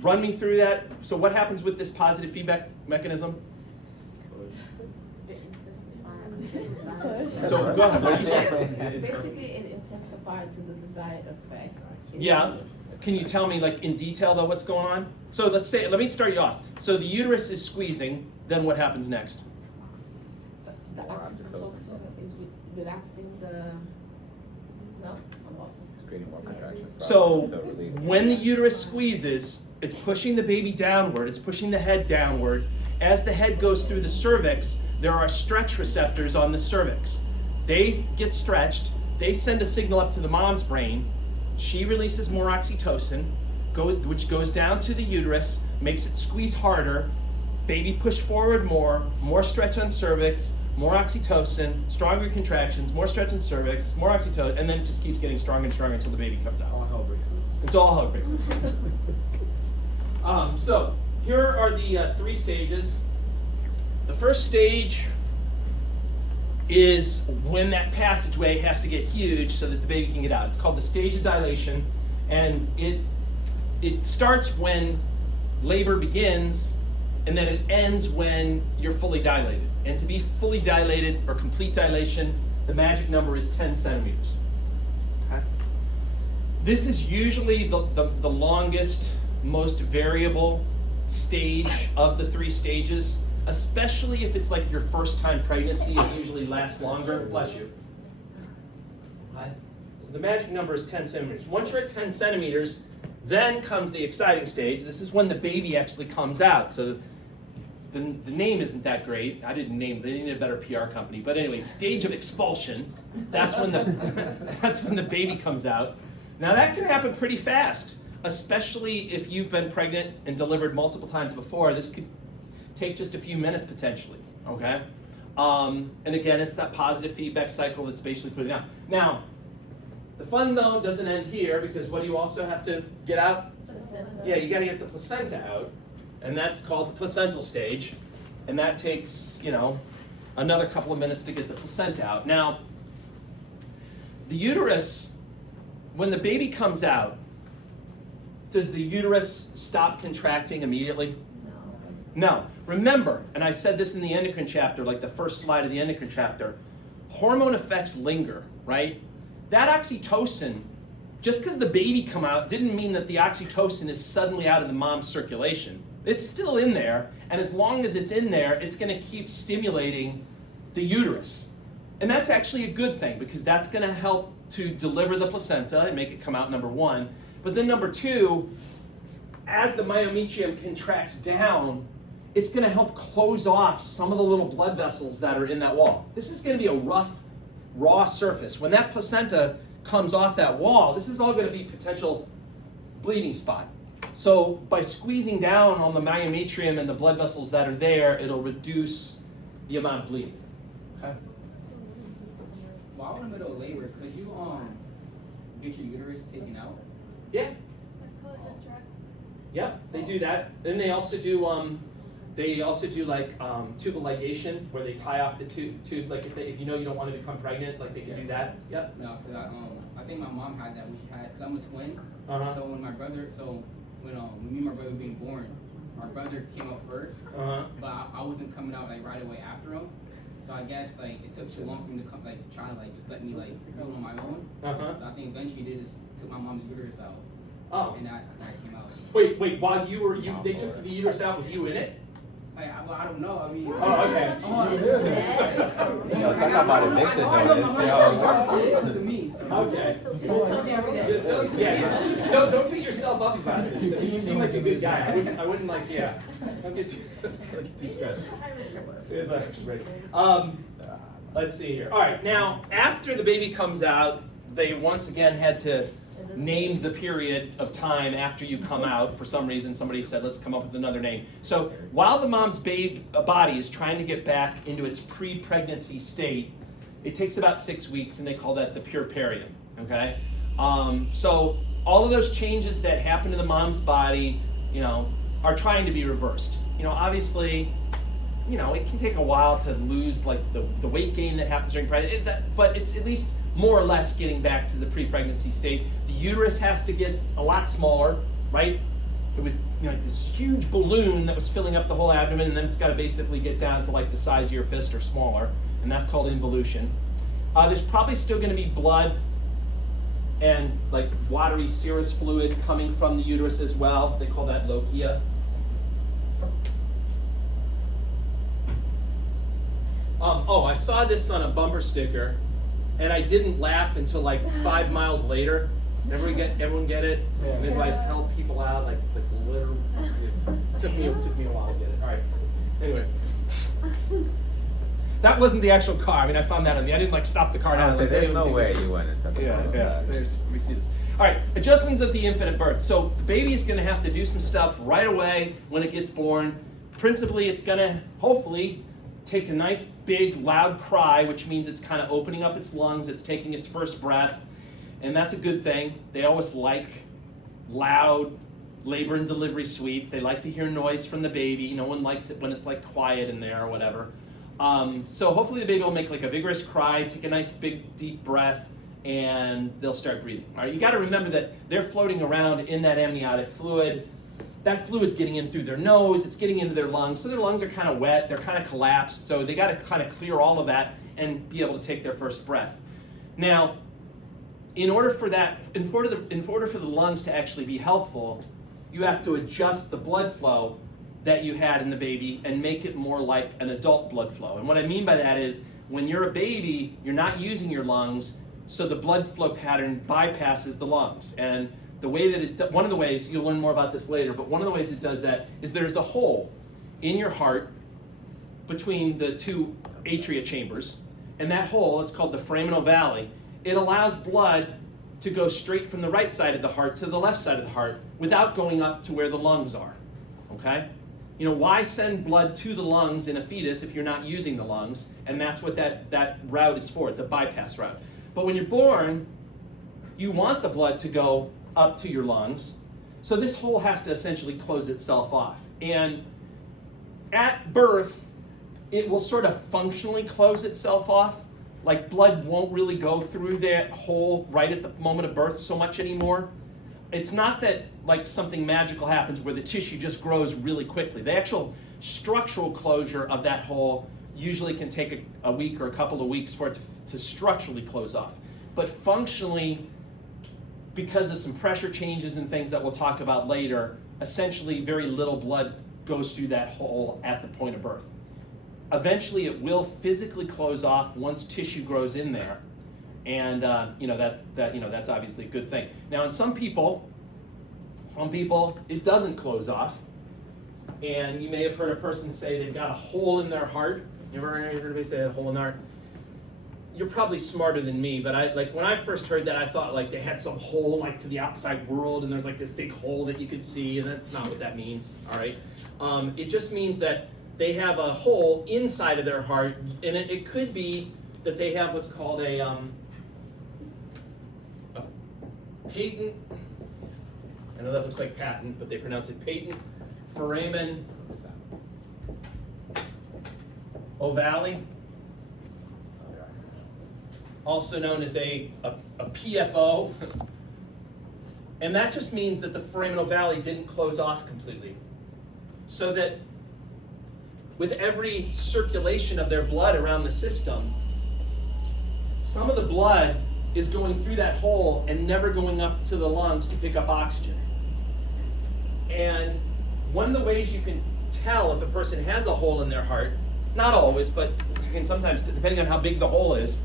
run me through that. So what happens with this positive feedback mechanism? So go ahead, what do you say? Basically, it intensified to the desired effect. Yeah. Can you tell me, like, in detail, though, what's going on? So let me start you off. So the uterus is squeezing, then what happens next? The oxytocin is relaxing the. No? I'm off. It's creating more contraction. So release. when the uterus squeezes, it's pushing the baby downward, it's pushing the head downward. As the head goes through the cervix, there are stretch receptors on the cervix. They get stretched, they send a signal up to the mom's brain. She releases more oxytocin, which goes down to the uterus, makes it squeeze harder. Baby push forward more stretch on cervix, more oxytocin, stronger contractions, more stretch on cervix, more oxytocin, and then it just keeps getting stronger and stronger until the baby comes out. All hell breaks loose. It's all hell breaks loose. So here are the 3 stages. The first stage is when that passageway has to get huge so that the baby can get out. It's called the stage of dilation, and it starts when labor begins, and then it ends when you're fully dilated. And to be fully dilated or complete dilation, the magic number is 10 centimeters. Okay? This is usually the longest, most variable stage of the 3 stages, especially if it's like your first time pregnancy. It usually lasts longer. Bless you. Okay? So the magic number is 10 centimeters. Once you're at 10 centimeters, then comes the exciting stage. This is when the baby actually comes out. So the name isn't that great. I didn't name. They needed a better PR company. But anyway, stage of expulsion. That's when the baby comes out. Now that can happen pretty fast, especially if you've been pregnant and delivered multiple times before. This could take just a few minutes potentially. Okay. And again, it's that positive feedback cycle that's basically putting out. Now, the fun though doesn't end here, because what do you also have to get out? Yeah, you got to get the placenta out. And that's called the placental stage, and that takes, you know, another couple of minutes to get the placenta out. Now, the uterus, when the baby comes out, does the uterus stop contracting immediately? No. Remember, and I said this in the endocrine chapter, like the first slide of the endocrine chapter, hormone effects linger, right? That oxytocin, just because the baby come out, didn't mean that the oxytocin is suddenly out of the mom's circulation. It's still in there, and as long as it's in there, it's going to keep stimulating the uterus. And that's actually a good thing, because that's going to help to deliver the placenta and make it come out, number 1. But then number 2, as the myometrium contracts down, it's going to help close off some of the little blood vessels that are in that wall. This is going to be a rough, raw surface. When that placenta comes off that wall, this is all going to be potential bleeding spot. So by squeezing down on the myometrium and the blood vessels that are there, it'll reduce the amount of bleeding. Okay. While in the middle of labor, could you get your uterus taken out? Yeah. Let's call it hysterectomy. Yeah, they do that. Then they also do like tubal ligation, where they tie off the tubes. Like if you know you don't want to become pregnant, like they can do that. Yep. No, because I think my mom had that when she had, because I'm a twin. Uh-huh. So when me and my brother were being born, our brother came out first, but I wasn't coming out like right away after him. So I guess like it took too long for him to come, like try to like just let me like fill on my own. So I think eventually they just took my mom's uterus out. Oh. And I came out. Wait, while they took the uterus out with you in it? Like, I don't know. I mean. Oh, okay. Yo, talk about eviction notice, To me. So. Okay. Don't beat yourself up about this. You seem like a good guy. I wouldn't like, yeah. Don't get too stressed. It's a high risk rate. Let's see here. All right, now after the baby comes out, they once again had to name the period of time after you come out. For some reason, somebody said, let's come up with another name. So while the mom's body is trying to get back into its pre-pregnancy state, it takes about 6 weeks, and they call that the puerperium, okay? So all of those changes that happen to the mom's body, are trying to be reversed. Obviously, it can take a while to lose like the weight gain that happens during pregnancy, but it's at least more or less getting back to the pre-pregnancy state. The uterus has to get a lot smaller, right? It was like this huge balloon that was filling up the whole abdomen, and then it's got to basically get down to like the size of your fist or smaller, and that's called involution. There's probably still going to be blood and like watery serous fluid coming from the uterus as well. They call that lochia. I saw this on a bumper sticker, and I didn't laugh until like 5 miles later. Everyone get it? Yeah. Midwives help people out, like literally. It took me a while to get it. All right. Anyway, that wasn't the actual car. I mean, I found that I didn't like stop the car down. Like, There's hey, no take way this. you went into the Yeah. Let me see this. All right, adjustments of the infant at birth. So the baby is going to have to do some stuff right away when it gets born. Principally, it's going to hopefully take a nice big loud cry, which means it's kind of opening up its lungs, it's taking its first breath, and that's a good thing. They always like loud labor and delivery suites. They like to hear noise from the baby. No one likes it when it's like quiet in there or whatever. So hopefully the baby will make like a vigorous cry, take a nice big deep breath, and they'll start breathing. All right, you got to remember that they're floating around in that amniotic fluid. that fluid's getting in through their nose, it's getting into their lungs, so their lungs are kind of wet, they're kind of collapsed, so they got to kind of clear all of that and be able to take their first breath. Now, in order for the lungs to actually be helpful, you have to adjust the blood flow that you had in the baby and make it more like an adult blood flow. And what I mean by that is, when you're a baby, you're not using your lungs, so the blood flow pattern bypasses the lungs. And the way that one of the ways, you'll learn more about this later, but one of the ways it does that is there's a hole in your heart between the two atria chambers, and that hole, it's called the foramen ovale. It allows blood to go straight from the right side of the heart to the left side of the heart without going up to where the lungs are, okay? You know, why send blood to the lungs in a fetus if you're not using the lungs? And that's what that route is for. It's a bypass route. But when you're born, you want the blood to go up to your lungs. So this hole has to essentially close itself off. And at birth, it will sort of functionally close itself off. Like blood won't really go through that hole right at the moment of birth so much anymore. It's not that like something magical happens where the tissue just grows really quickly. The actual structural closure of that hole usually can take a week or a couple of weeks for it to structurally close off. But functionally, because of some pressure changes and things that we'll talk about later, essentially very little blood goes through that hole at the point of birth. Eventually it will physically close off once tissue grows in there. And that's obviously a good thing. Now in some people it doesn't close off. And you may have heard a person say they've got a hole in their heart. You ever heard anybody say a hole in their heart? You're probably smarter than me, but when I first heard that, I thought like they had some hole like to the outside world, and there's like this big hole that you could see, and that's not what that means. All right, it just means that they have a hole inside of their heart, and it could be that they have what's called a patent. I know that looks like patent, but they pronounce it patent foramen ovale, also known as a PFO. And that just means that the foramen ovale didn't close off completely. So that with every circulation of their blood around the system, some of the blood is going through that hole and never going up to the lungs to pick up oxygen. And one of the ways you can tell if a person has a hole in their heart, not always, but you can sometimes, depending on how big the hole is,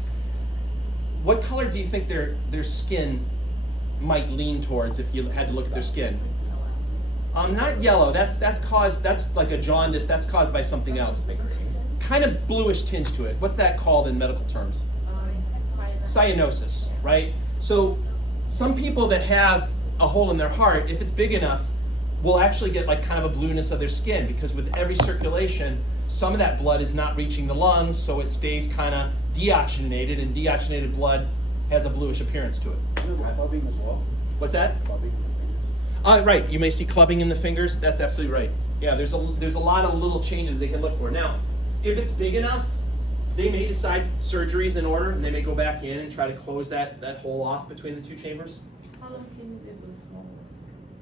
what color do you think their skin might lean towards if you had to look at their skin? Not yellow. That's like a jaundice. That's caused by something else. Kind of bluish tinge to it. What's that called in medical terms? Cyanosis, right? So some people that have a hole in their heart, if it's big enough, will actually get like kind of a blueness of their skin, because with every circulation, some of that blood is not reaching the lungs, so it stays kind of deoxygenated, and deoxygenated blood has a bluish appearance to it. Clubbing as well. What's that? Clubbing. Right, you may see clubbing in the fingers. That's absolutely right. Yeah, there's a lot of little changes they can look for. Now, if it's big enough, they may decide surgery is in order, and they may go back in and try to close that hole off between the two chambers. How long can you live with small?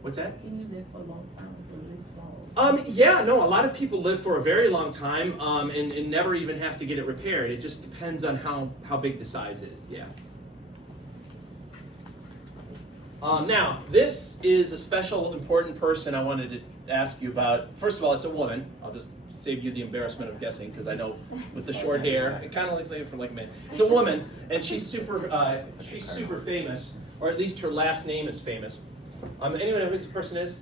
What's that? Can you live for a long time with really small? Yeah, no, a lot of people live for a very long time and never even have to get it repaired. It just depends on how big the size is, yeah. Now, this is a special, important person I wanted to ask you about. First of all, it's a woman. I'll just save you the embarrassment of guessing, because I know with the short hair, it kind of looks like it for like a man. It's a woman, and she's super famous, or at least her last name is famous. Anyone know who this person is?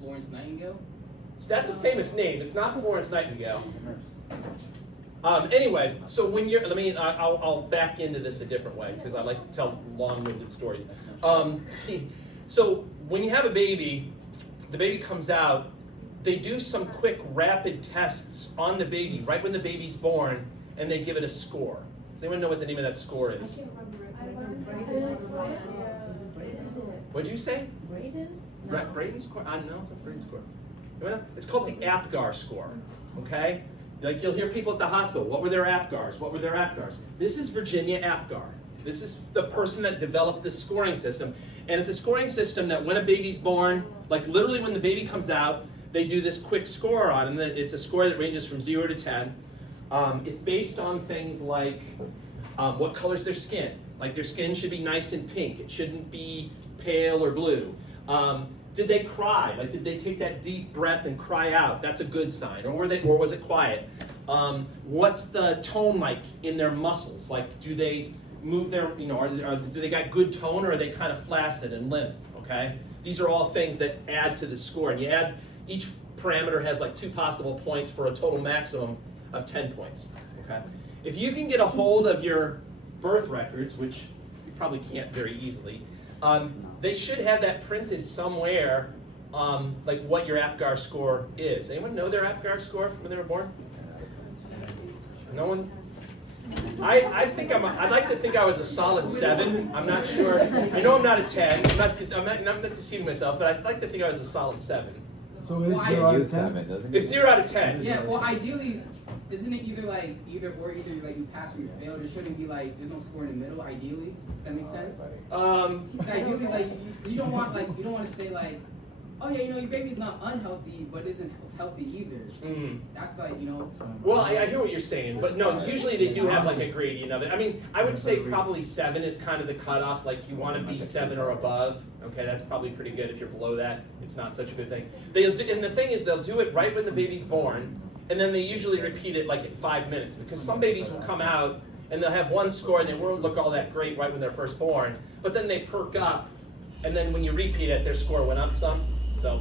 Florence Nightingale? That's a famous name. It's not Florence Nightingale. Anyway, so when you're, I'll back into this a different way, because I like to tell long-winded stories. So when you have a baby, the baby comes out, they do some quick rapid tests on the baby right when the baby's born, and they give it a score. Does anyone know what the name of that score is? What'd you say? Braden? Braden score? I don't know, it's not Braden score. It's called the APGAR score, okay? Like you'll hear people at the hospital, what were their APGARs? What were their APGARs? This is Virginia APGAR, This is the person that developed this scoring system. And it's a scoring system that when a baby's born, like literally when the baby comes out, they do this quick score on, and it's a score that ranges from 0 to 10. It's based on things like what color's their skin. Like their skin should be nice and pink. It shouldn't be pale or blue. Did they cry? Like did they take that deep breath and cry out? That's a good sign. Or was it quiet? What's the tone like in their muscles? Like do they move their, do they got good tone or are they kind of flaccid and limp? Okay? These are all things that add to the score. And you add, each parameter has like 2 possible points for a total maximum of 10 points. Okay? If you can get a hold of your birth records, which you probably can't very easily, they should have that printed somewhere, like what your APGAR score is. Anyone know their APGAR score from when they were born? No one? I think I'd like to think I was a solid 7. I'm not sure. I know I'm not a 10. I'm not deceiving myself, but I'd like to think I was a solid 7. So it is Well, 0 out of Use 10? them, doesn't it? It's 0 out of 10. Yeah, well, ideally, isn't it either like either you pass or you fail? There shouldn't be like there's no score in the middle. Ideally, does that make sense? So ideally, like you don't want to say like, oh yeah, your baby's not unhealthy, but isn't healthy either. That's like Well, I hear what you're saying, but no, usually they do have like a gradient of it. I mean, I would say probably 7 is kind of the cutoff. Like you want to be 7 or above. Okay, that's probably pretty good. If you're below that, it's not such a good thing. And the thing is, they'll do it right when the baby's born, and then they usually repeat it like at 5 minutes, because some babies will come out and they'll have one score and they won't look all that great right when they're first born, but then they perk up, and then when you repeat it, their score went up some. So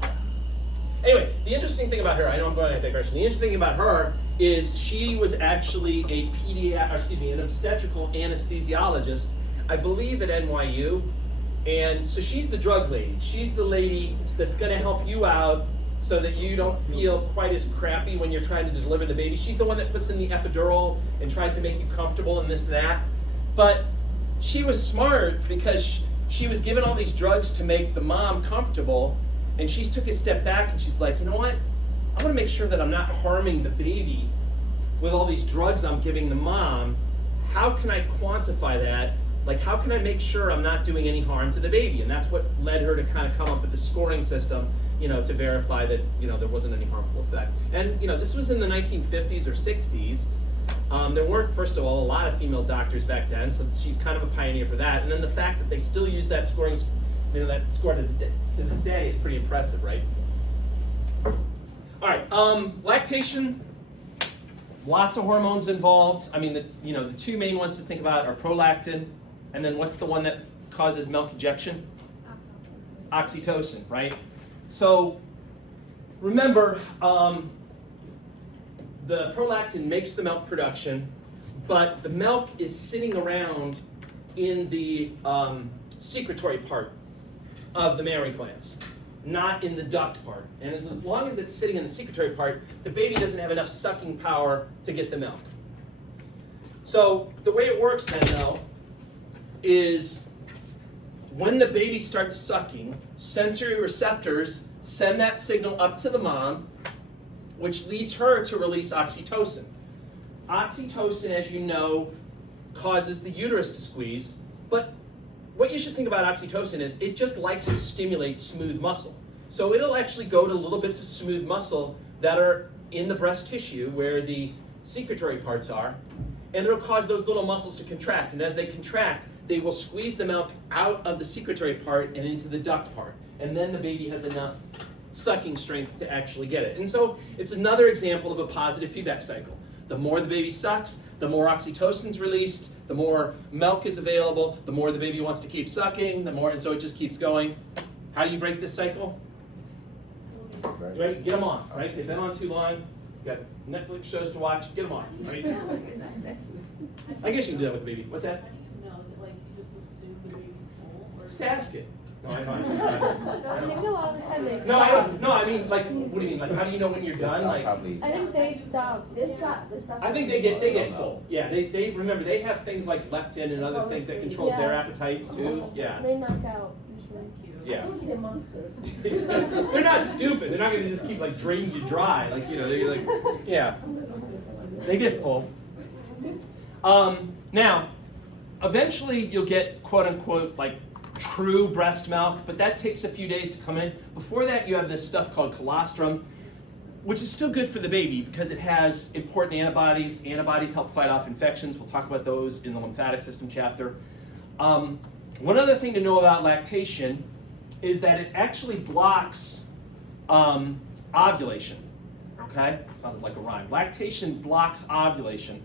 anyway, the interesting thing about her, I know I'm going in a digression. The interesting thing about her is she was actually an obstetrical anesthesiologist, I believe at NYU. And so she's the drug lady. She's the lady that's going to help you out so that you don't feel quite as crappy when you're trying to deliver the baby. She's the one that puts in the epidural and tries to make you comfortable and this and that. But she was smart because she was given all these drugs to make the mom comfortable, and she took a step back and she's like, you know what? I want to make sure that I'm not harming the baby with all these drugs I'm giving the mom. How can I quantify that? Like, how can I make sure I'm not doing any harm to the baby? And that's what led her to kind of come up with the scoring system, to verify that, there wasn't any harmful effect. And, this was in the 1950s or 60s. There weren't, first of all, a lot of female doctors back then, so she's kind of a pioneer for that. And then the fact that they still use that scoring, that score to this day is pretty impressive, right? All right, lactation. Lots of hormones involved. I mean, the 2 main ones to think about are prolactin, and then what's the one that causes milk ejection? Oxytocin, right? So remember, the prolactin makes the milk production, but the milk is sitting around in the secretory part of the mammary glands, not in the duct part. And as long as it's sitting in the secretory part, the baby doesn't have enough sucking power to get the milk. So the way it works then, though, is when the baby starts sucking, sensory receptors send that signal up to the mom, which leads her to release oxytocin. Oxytocin, as you know, causes the uterus to squeeze, but what you should think about oxytocin is it just likes to stimulate smooth muscle. So it'll actually go to little bits of smooth muscle that are in the breast tissue where the secretory parts are, and it'll cause those little muscles to contract. And as they contract, they will squeeze the milk out of the secretory part and into the duct part. And then the baby has enough sucking strength to actually get it. And so it's another example of a positive feedback cycle. The more the baby sucks, the more oxytocin's released, the more milk is available, the more the baby wants to keep sucking, and so it just keeps going. How do you break this cycle? You ready? Get them off, right? They've been on too long. You've got Netflix shows to watch. Get them off, right? I guess you can do that with the baby. What's that? No, is it like you just assume the baby's full? Or Just ask it. No, I I think a lot of the time they stop. No, I don't. No, I mean, like, what do you mean? Like, how do you know when you're done? I'll Like, probably. I think they stop. They stop. I think they get full. Yeah, they remember they have things like leptin and other things that controls their appetites too. Yeah. They knock out usually. Yeah. They're monsters. They're not stupid. They're not gonna just keep like draining you dry. Like, they're like, yeah. They get full. Now, Eventually, you'll get quote unquote like true breast milk, but that takes a few days to come in. Before that, you have this stuff called colostrum, which is still good for the baby because it has important antibodies. Antibodies help fight off infections. We'll talk about those in the lymphatic system chapter. One other thing to know about lactation is that it actually blocks ovulation. Okay? Sounded like a rhyme. Lactation blocks ovulation.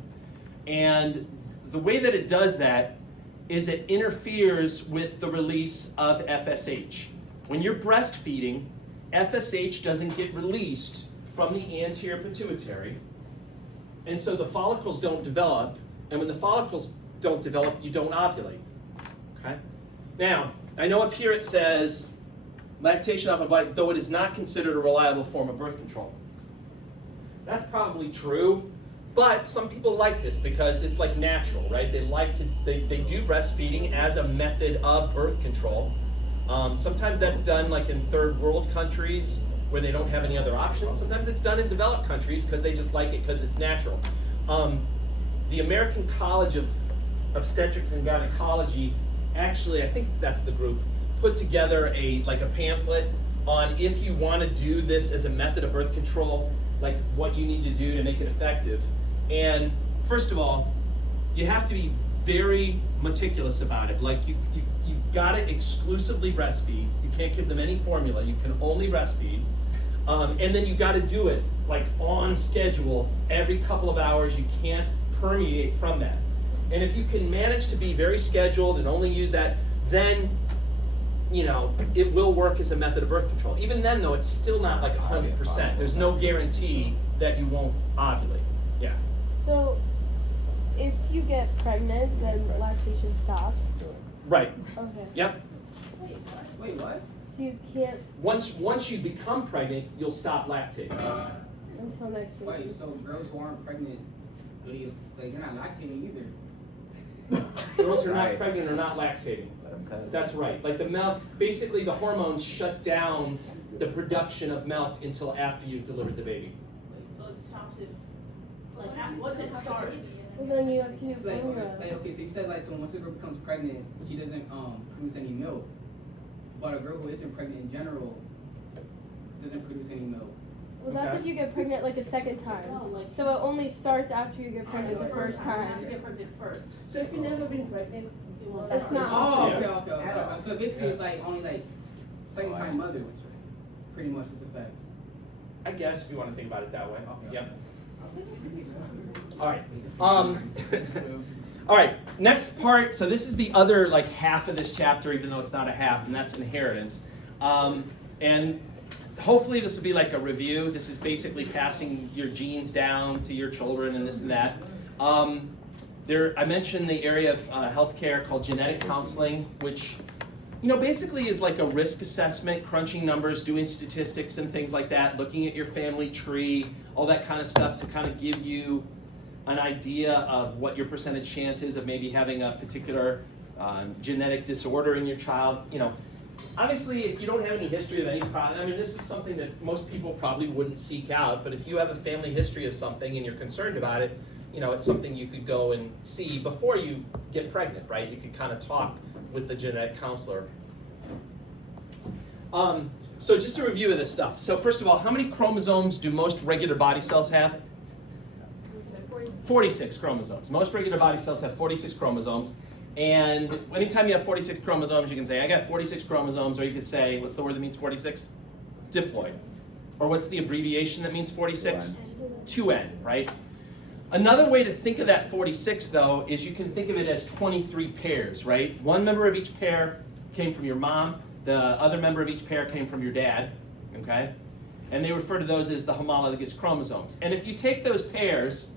And the way that it does that is it interferes with the release of FSH. When you're breastfeeding, FSH doesn't get released from the anterior pituitary, and so the follicles don't develop, and when the follicles don't develop, you don't ovulate. Okay? Now, I know up here it says lactation of a, though it is not considered a reliable form of birth control. That's probably true, but some people like this because it's like natural, right? They do breastfeeding as a method of birth control. Sometimes that's done like in third world countries where they don't have any other options. Sometimes it's done in developed countries because they just like it because it's natural. The American College of Obstetrics and Gynecology, actually, I think that's the group, put together a pamphlet on if you want to do this as a method of birth control, like what you need to do to make it effective. And first of all, you have to be very meticulous about it. Like you gotta exclusively breastfeed. You can't give them any formula. You can only breastfeed. And then you gotta do it like on schedule every couple of hours. You can't permeate from that. And if you can manage to be very scheduled and only use that, then it will work as a method of birth control. Even then though, it's still not like 100%. There's no guarantee that you won't ovulate. Yeah. So, if you get pregnant, then lactation stops. Right. Okay. Yep. Wait, what? So you can't Once you become pregnant, you'll stop lactating. until next week. Wait, so girls who aren't pregnant, they're not lactating either. Girls who are not Right. pregnant are not lactating. Let 'em cut it. That's right. Like the milk, basically the hormones shut down the production of milk until after you've delivered the baby. So it stops it, once it starts. Well, then you have to do formula. Okay, so you said so once a girl becomes pregnant, she doesn't produce any milk. But a girl who isn't pregnant in general doesn't produce any milk. Well, that's Okay. if you get pregnant like a second time. No, like So it only starts after you get pregnant the first You have time. to get pregnant first. So if you've never been pregnant, You won't That's start. not- Oh, Yeah. okay. So basically it's only second time mothers pretty much this affects. I guess if you want to think about it that way. Okay. Yep. All right. All right. Next part. So this is the other half of this chapter, even though it's not a half, and that's inheritance. And hopefully this will be like a review. This is basically passing your genes down to your children and this and that. I mentioned the area of healthcare called genetic counseling, which basically is like a risk assessment, crunching numbers, doing statistics and things like that, looking at your family tree, all that kind of stuff to kind of give you an idea of what your percentage chance is of maybe having a particular genetic disorder in your child. Obviously, if you don't have any history of any problem, this is something that most people probably wouldn't seek out, but if you have a family history of something and you're concerned about it, it's something you could go and see before you get pregnant, right? You could kind of talk with the genetic counselor. So just a review of this stuff. So first of all, how many chromosomes do most regular body cells have? 46 chromosomes. Most regular body cells have 46 chromosomes. And anytime you have 46 chromosomes, you can say, I got 46 chromosomes, or you could say, what's the word that means 46? Diploid. Or what's the abbreviation that means 46? 2N, right? Another way to think of that 46, though, is you can think of it as 23 pairs, right? One member of each pair came from your mom. The other member of each pair came from your dad, okay? And they refer to those as the homologous chromosomes. And if you take those pairs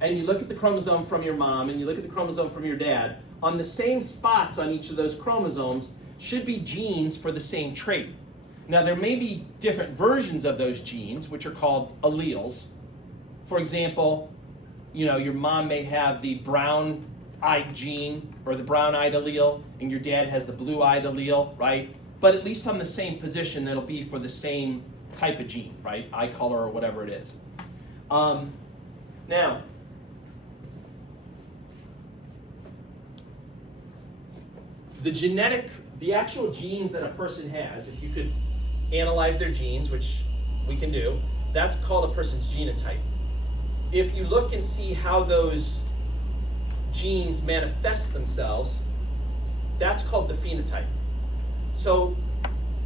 and you look at the chromosome from your mom and you look at the chromosome from your dad, on the same spots on each of those chromosomes should be genes for the same trait. Now, there may be different versions of those genes, which are called alleles. For example, your mom may have the brown-eyed gene or the brown-eyed allele, and your dad has the blue-eyed allele, right? But at least on the same position, that'll be for the same type of gene, right? Eye color or whatever it is. Now, the actual genes that a person has, if you could analyze their genes, which we can do, that's called a person's genotype. If you look and see how those genes manifest themselves, that's called the phenotype. So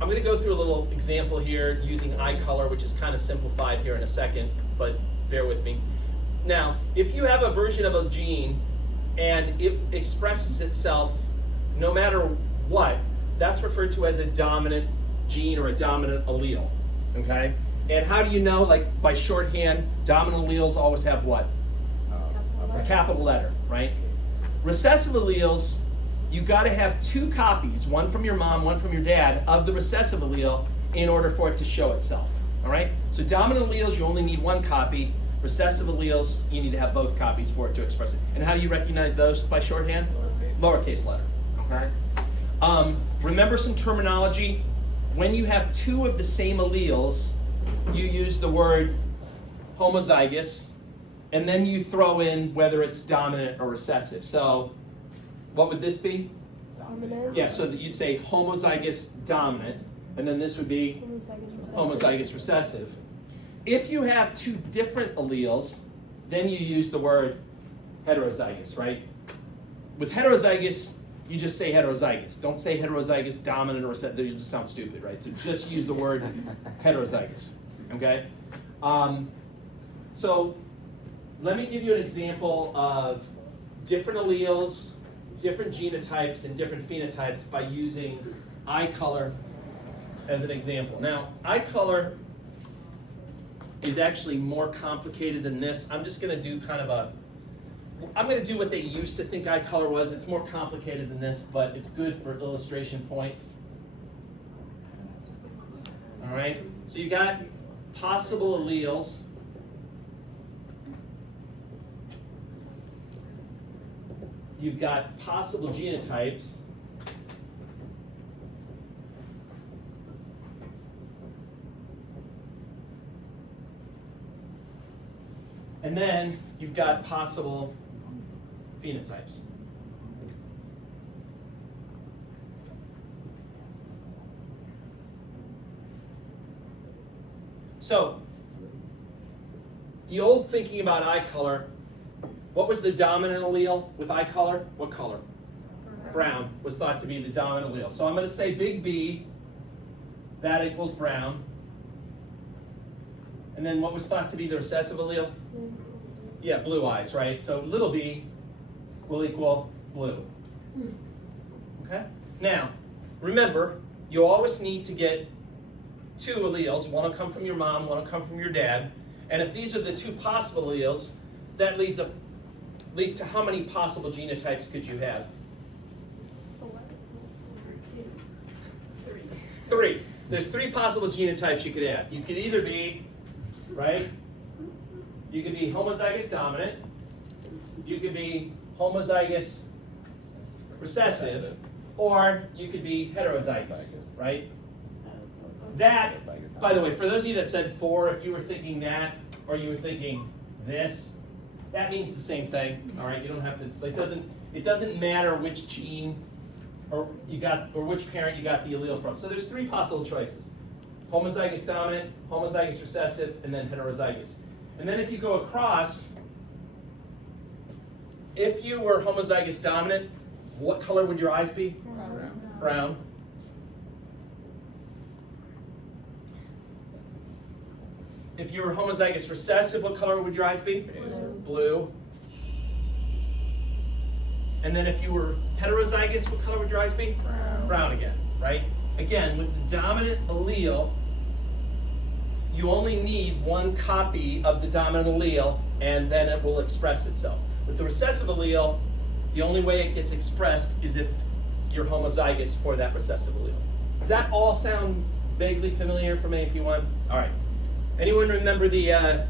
I'm going to go through a little example here using eye color, which is kind of simplified here in a second, but bear with me. Now, if you have a version of a gene and it expresses itself no matter what, that's referred to as a dominant gene or a dominant allele, okay? And how do you know? Like by shorthand, dominant alleles always have what? A capital letter, right? Recessive alleles, you got to have two copies, one from your mom, one from your dad, of the recessive allele in order for it to show itself, all right? So dominant alleles, you only need one copy. Recessive alleles, you need to have both copies for it to express it. And how do you recognize those by shorthand? Lowercase letter, okay? Remember some terminology. When you have two of the same alleles, you use the word homozygous, and then you throw in whether it's dominant or recessive. So what would this be? Dominant. Yeah, so that you'd say homozygous dominant, and then this would be homozygous recessive. If you have two different alleles, then you use the word heterozygous, right? With heterozygous, you just say heterozygous. Don't say heterozygous dominant or recessive. You just sound stupid, right? So just use the word heterozygous, okay? So let me give you an example of different alleles, different genotypes, and different phenotypes by using eye color as an example. Now, eye color is actually more complicated than this. I'm just going to do I'm going to do what they used to think eye color was. It's more complicated than this, but it's good for illustration points. All right, so you got possible alleles. You've got possible genotypes. And then you've got possible phenotypes. So, the old thinking about eye color, what was the dominant allele with eye color? What color? Brown was thought to be the dominant allele. So I'm going to say big B, that equals brown. And then what was thought to be the recessive allele? Yeah, blue eyes, right? So little b will equal blue. Okay? Now, remember, you always need to get two alleles. One will come from your mom, one will come from your dad. And if these are the two possible alleles, that leads to how many possible genotypes could you have? Three. There's three possible genotypes you could have. You could either be, right? You could be homozygous dominant. You could be homozygous recessive, or you could be heterozygous, right? That, by the way, for those of you that said 4, if you were thinking that, or you were thinking this, that means the same thing, all right? You don't have to, it doesn't matter which gene or which parent you got the allele from. So there's three possible choices: homozygous dominant, homozygous recessive, and then heterozygous. And then if you go across, if you were homozygous dominant, what color would your eyes be? Brown. If you were homozygous recessive, what color would your eyes be? Blue. And then if you were heterozygous, what color would your eyes be? Brown again, right? Again, with the dominant allele, you only need one copy of the dominant allele, and then it will express itself. With the recessive allele, the only way it gets expressed is if you're homozygous for that recessive allele. Does that all sound vaguely familiar from AP1? All right. Anyone remember the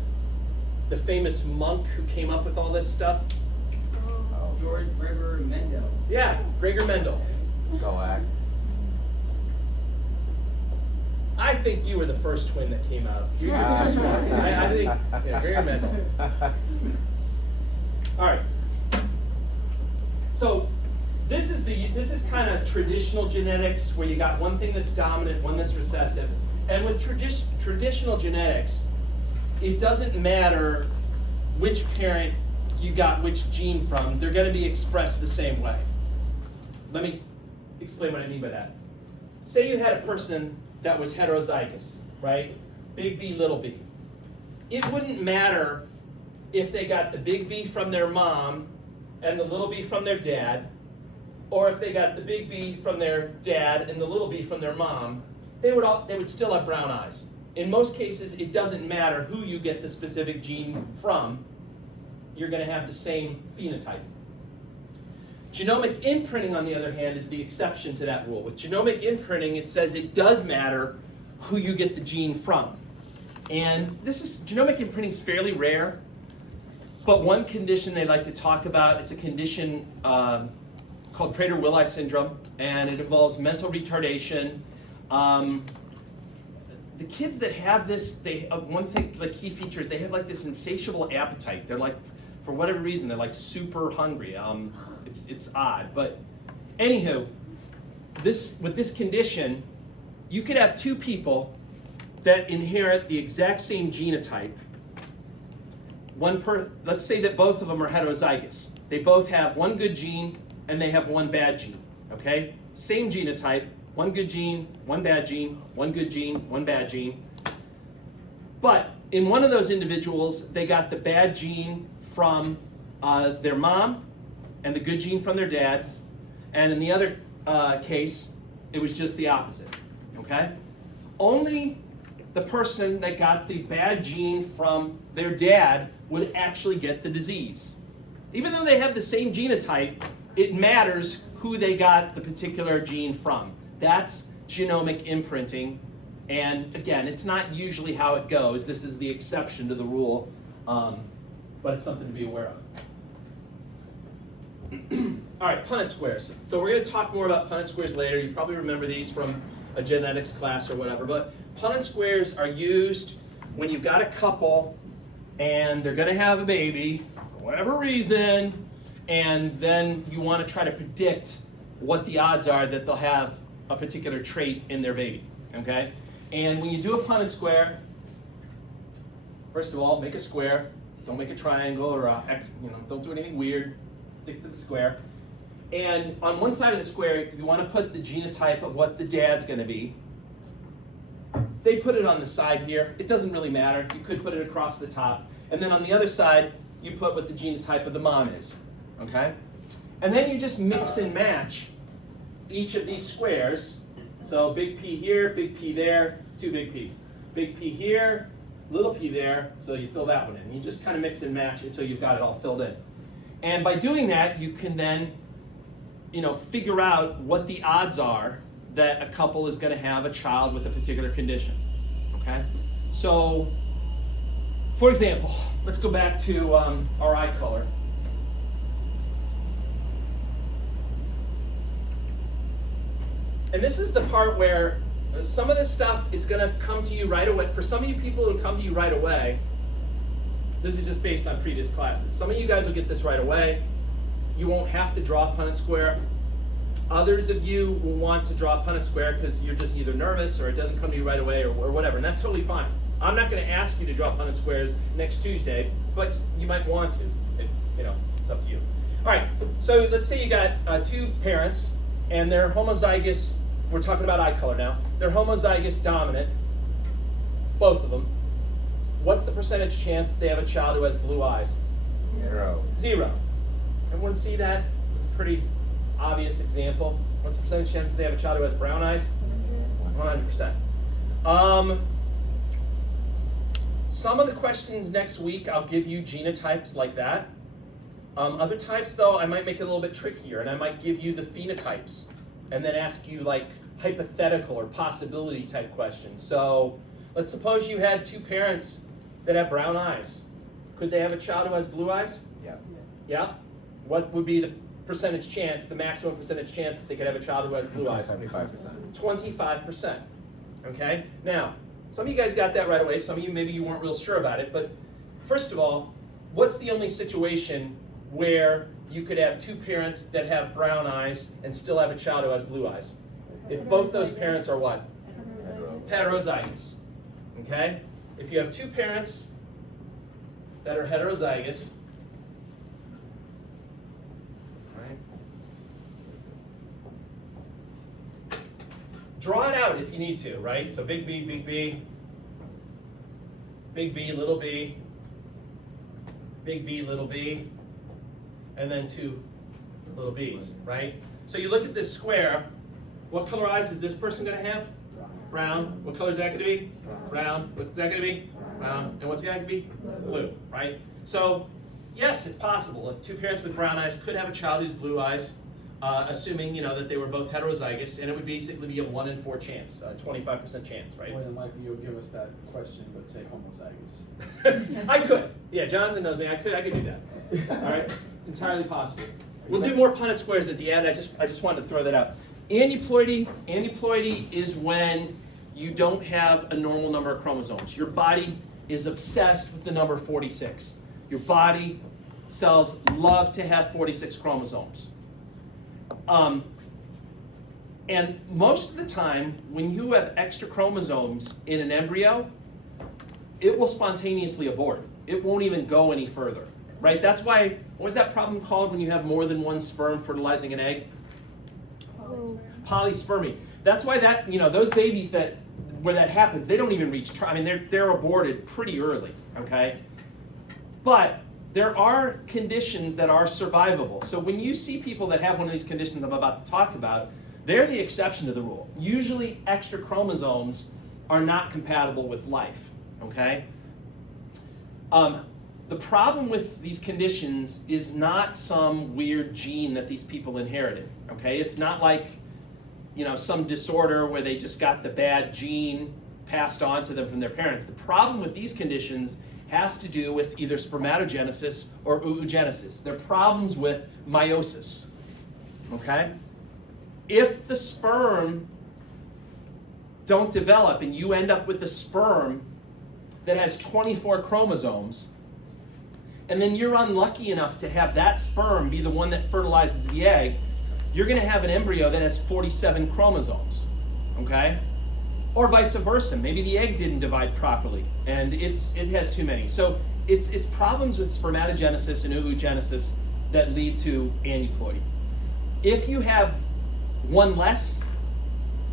famous monk who came up with all this stuff? George Gregor Mendel. Yeah, Gregor Mendel. Go Axe. I think you were the first twin that came out. You're too smart. I think, yeah, Gregor Mendel. All right. So this is kind of traditional genetics where you got one thing that's dominant, one that's recessive. And with traditional genetics, it doesn't matter which parent you got which gene from, they're going to be expressed the same way. Let me explain what I mean by that. Say you had a person that was heterozygous, right? Big B, little b. It wouldn't matter if they got the big B from their mom and the little b from their dad, or if they got the big B from their dad and the little b from their mom, they would still have brown eyes. In most cases, it doesn't matter who you get the specific gene from, you're going to have the same phenotype. Genomic imprinting, on the other hand, is the exception to that rule. With genomic imprinting, it says it does matter who you get the gene from. And genomic imprinting is fairly rare, but one condition they like to talk about, it's a condition called Prader-Willi syndrome, and it involves mental retardation. The kids that have this, one thing, like key feature is they have like this insatiable appetite. They're like, for whatever reason, they're like super hungry. It's odd, but anywho, with this condition, you could have two people that inherit the exact same genotype. Let's say that both of them are heterozygous. They both have one good gene and they have one bad gene, okay? Same genotype, one good gene, one bad gene, one good gene, one bad gene. But in one of those individuals, they got the bad gene from their mom and the good gene from their dad. And in the other case, it was just the opposite, okay? Only the person that got the bad gene from their dad would actually get the disease. Even though they have the same genotype, it matters who they got the particular gene from. That's genomic imprinting. And again, it's not usually how it goes. This is the exception to the rule, but it's something to be aware of. All right, Punnett squares. So we're going to talk more about Punnett squares later. You probably remember these from a genetics class or whatever. But Punnett squares are used when you've got a couple and they're going to have a baby for whatever reason, and then you want to try to predict what the odds are that they'll have a particular trait in their baby. Okay? And when you do a Punnett square, first of all, make a square. Don't make a triangle or don't do anything weird. Stick to the square. And on one side of the square, you want to put the genotype of what the dad's going to be. They put it on the side here. It doesn't really matter. You could put it across the top. And then on the other side, you put what the genotype of the mom is. Okay? And then you just mix and match each of these squares. So big P here, big P there, two big P's. Big P here, little p there, so you fill that one in. You just kind of mix and match until you've got it all filled in. And by doing that, you can then figure out what the odds are that a couple is going to have a child with a particular condition. Okay? So, for example, let's go back to our eye color. And this is the part where some of this stuff, it's going to come to you right away. For some of you people, it'll come to you right away. This is just based on previous classes. Some of you guys will get this right away. You won't have to draw a Punnett square. Others of you will want to draw a Punnett square because you're just either nervous or it doesn't come to you right away or whatever, and that's totally fine. I'm not going to ask you to draw Punnett squares next Tuesday, but you might want to. It's up to you. All right, so let's say you got two parents and they're homozygous. We're talking about eye color now. They're homozygous dominant, both of them. What's the percentage chance that they have a child who has blue eyes? 0. 0. Everyone see that? It's a pretty obvious example. What's the percentage chance that they have a child who has brown eyes? 100%. Some of the questions next week, I'll give you genotypes like that. Other types, though, I might make it a little bit trickier, and I might give you the phenotypes and then ask you like hypothetical or possibility type questions. So let's suppose you had two parents that have brown eyes. Could they have a child who has blue eyes? Yes. Yeah? What would be the percentage chance, the maximum percentage chance that they could have a child who has blue eyes? 75%. 25%. Okay? Now, some of you guys got that right away. Some of you, maybe you weren't real sure about it. But first of all, what's the only situation where you could have two parents that have brown eyes and still have a child who has blue eyes. If both those parents are what? Heterozygous. Okay? If you have two parents that are heterozygous, right? Draw it out if you need to, right? So big B, big B, big B, little b, big B, little b, and then two little b's, right? So you look at this square, what color eyes is this person gonna have? Brown. What color is that gonna be? Brown. What's that gonna be? Brown. And what's that gonna be? Blue, right? So, yes, it's possible. If two parents with brown eyes could have a child who's blue eyes, assuming, that they were both heterozygous, and it would basically be a 1 in 4 chance, 25% chance, right? More than likely you'll give us that question, but say homozygous. I could. Yeah, Jonathan knows me. I could do that. All right, it's entirely possible. We'll do more Punnett squares at the end. I just wanted to throw that out. Aneuploidy is when you don't have a normal number of chromosomes. Your body is obsessed with the number 46. Your body cells love to have 46 chromosomes. And most of the time, when you have extra chromosomes in an embryo, it will spontaneously abort. It won't even go any further, right? That's why, what was that problem called when you have more than one sperm fertilizing an egg? Polyspermy. That's why that, those babies where that happens, they don't even reach term. I mean, they're aborted pretty early, okay? But there are conditions that are survivable. So when you see people that have one of these conditions I'm about to talk about, they're the exception to the rule. Usually extra chromosomes are not compatible with life, okay? The problem with these conditions is not some weird gene that these people inherited, okay? It's not like, some disorder where they just got the bad gene passed on to them from their parents. The problem with these conditions has to do with either spermatogenesis or oogenesis. They're problems with meiosis, okay? If the sperm don't develop and you end up with a sperm that has 24 chromosomes, and then you're unlucky enough to have that sperm be the one that fertilizes the egg, you're going to have an embryo that has 47 chromosomes, okay? Or vice versa. Maybe the egg didn't divide properly, and it has too many. So it's problems with spermatogenesis and oogenesis that lead to aneuploidy. If you have one less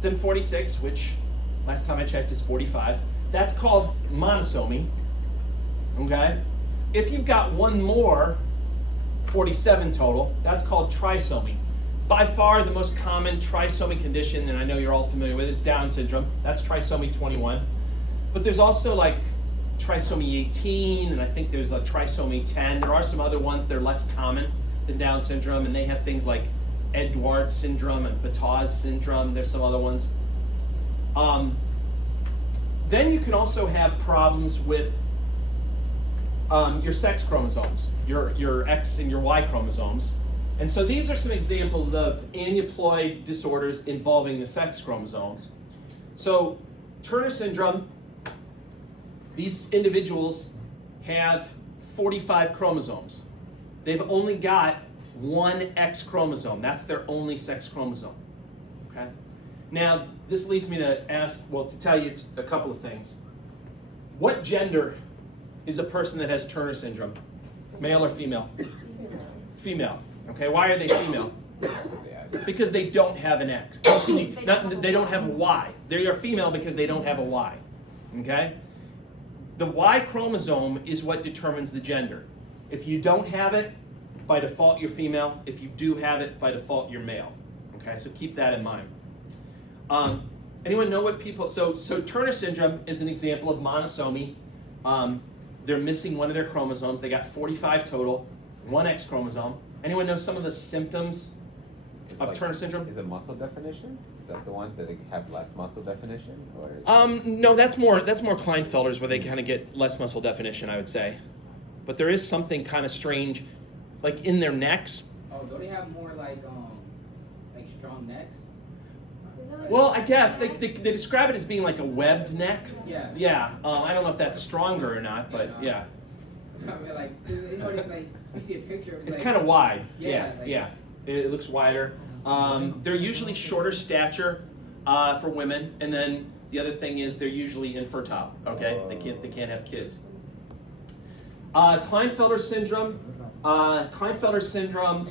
than 46, which last time I checked is 45, that's called monosomy, okay? If you've got one more, 47 total, that's called trisomy. By far the most common trisomy condition, and I know you're all familiar with it, is Down syndrome. That's trisomy 21. But there's also like trisomy 18, and I think there's like trisomy 10. There are some other ones that are less common than Down syndrome, and they have things like Edwards syndrome and Pataz syndrome. There's some other ones. Then you can also have problems with your sex chromosomes, your X and your Y chromosomes. And so these are some examples of aneuploid disorders involving the sex chromosomes. So Turner syndrome, these individuals have 45 chromosomes. They've only got one X chromosome. That's their only sex chromosome, okay? Now, this leads me to tell you a couple of things. What gender is a person that has Turner syndrome? Male or female? Female. Okay, why are they female? Because they don't have an X. Excuse me, they don't have a Y. They are female because they don't have a Y. Okay? The Y chromosome is what determines the gender. If you don't have it, by default you're female. If you do have it, by default you're male. Okay, so keep that in mind. Anyone know what people, so Turner syndrome is an example of monosomy. They're missing one of their chromosomes. They got 45 total, one X chromosome. Anyone know some of the symptoms of Turner syndrome? Is it muscle definition? Is that the one that they have less muscle definition, or is No, that's more Klinefelter's where they kind of get less muscle definition, I would say. But there is something kind of strange, like in their necks. Oh, don't they have more like strong necks? Well, I guess they describe it as being like a webbed neck. Yeah. Yeah. I don't know if that's stronger or not, but yeah. I mean, like, you know, like you see a picture. It's like, kind of wide. Yeah, Yeah, like- yeah. It looks wider. They're usually shorter stature for women, and then the other thing is they're usually infertile. Okay, they can't have kids. Klinefelter syndrome. Klinefelter syndrome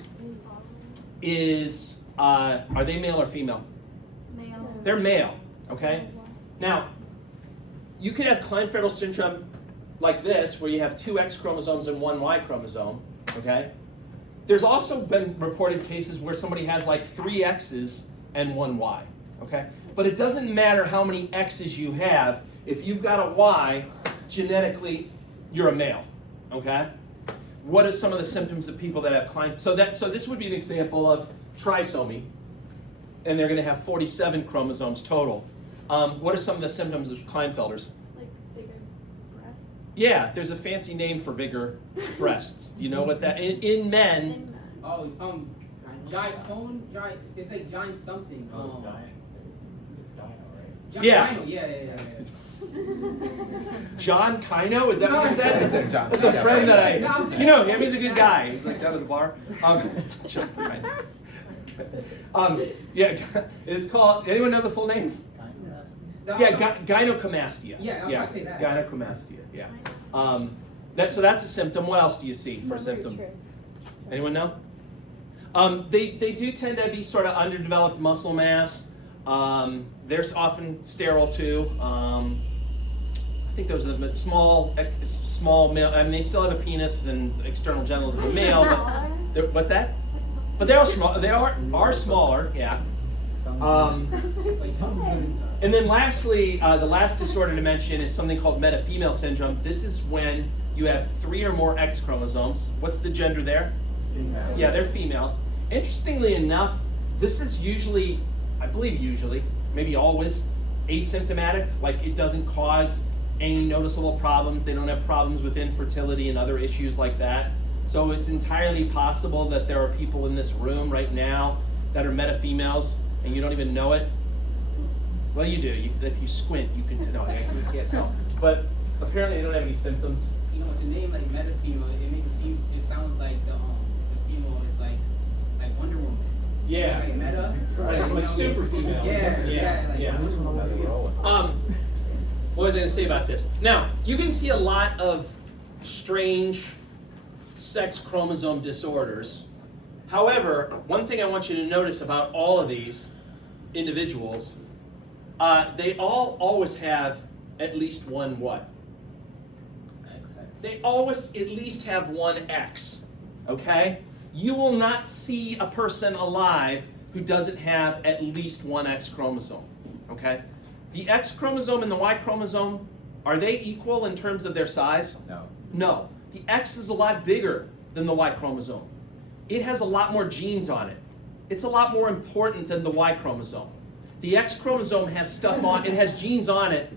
is are they male or female? Male. They're male. Okay. Now, you could have Klinefelter syndrome like this, where you have 2 X chromosomes and 1 Y chromosome. Okay. There's also been reported cases where somebody has like 3 X's and 1 Y. Okay. But it doesn't matter how many X's you have. If you've got a Y, genetically, you're a male. Okay. What are some of the symptoms of people that have Klinefelter? So this would be an example of trisomy, and they're going to have 47 chromosomes total. What are some of the symptoms of Klinefelters? Like bigger breasts. Yeah, there's a fancy name for bigger breasts. Do you know what that in men? Oh, giant cone, giant. It's like giant something. Oh, it's giant. It's Dino, right? Giant Yeah. rhino, yeah. John Kino, is that what you said? John It's a Kino. friend that No, you know him. He's a good guy. He's like down at the bar. John Kino. Yeah, it's called. Anyone know the full name? No, Yeah, gynecomastia. Yeah, I was about to say that. Gynecomastia. Yeah. So that's a symptom. What else do you see for a symptom? Anyone know? They do tend to be sort of underdeveloped muscle mass. They're often sterile too. I think those are the small male. I mean, they still have a penis and external genitals of a male. But what's that? But they are small. They are smaller. Yeah. And then lastly, the last disorder to mention is something called meta-female syndrome. This is when you have 3 or more X chromosomes. What's the gender there? Female. Yeah, they're female. Interestingly enough, this is usually, I believe usually, maybe always, asymptomatic. Like it doesn't cause any noticeable problems. They don't have problems with infertility and other issues like that. So it's entirely possible that there are people in this room right now that are meta-females and you don't even know it. Well, you do. If you squint, you can tell. You can't tell. But apparently, they don't have any symptoms. You know, with the name like meta female, it sounds like the female is like Wonder Woman. Yeah. Like meta. Like super female. Yeah. What was I going to say about this? Now, you can see a lot of strange sex chromosome disorders. However, one thing I want you to notice about all of these individuals, they all always have at least one what? They always at least have one X, okay? You will not see a person alive who doesn't have at least one X chromosome, okay? The X chromosome and the Y chromosome, are they equal in terms of their size? No. No. The X is a lot bigger than the Y chromosome. It has a lot more genes on it. It's a lot more important than the Y chromosome. The X chromosome has stuff on, it has genes on it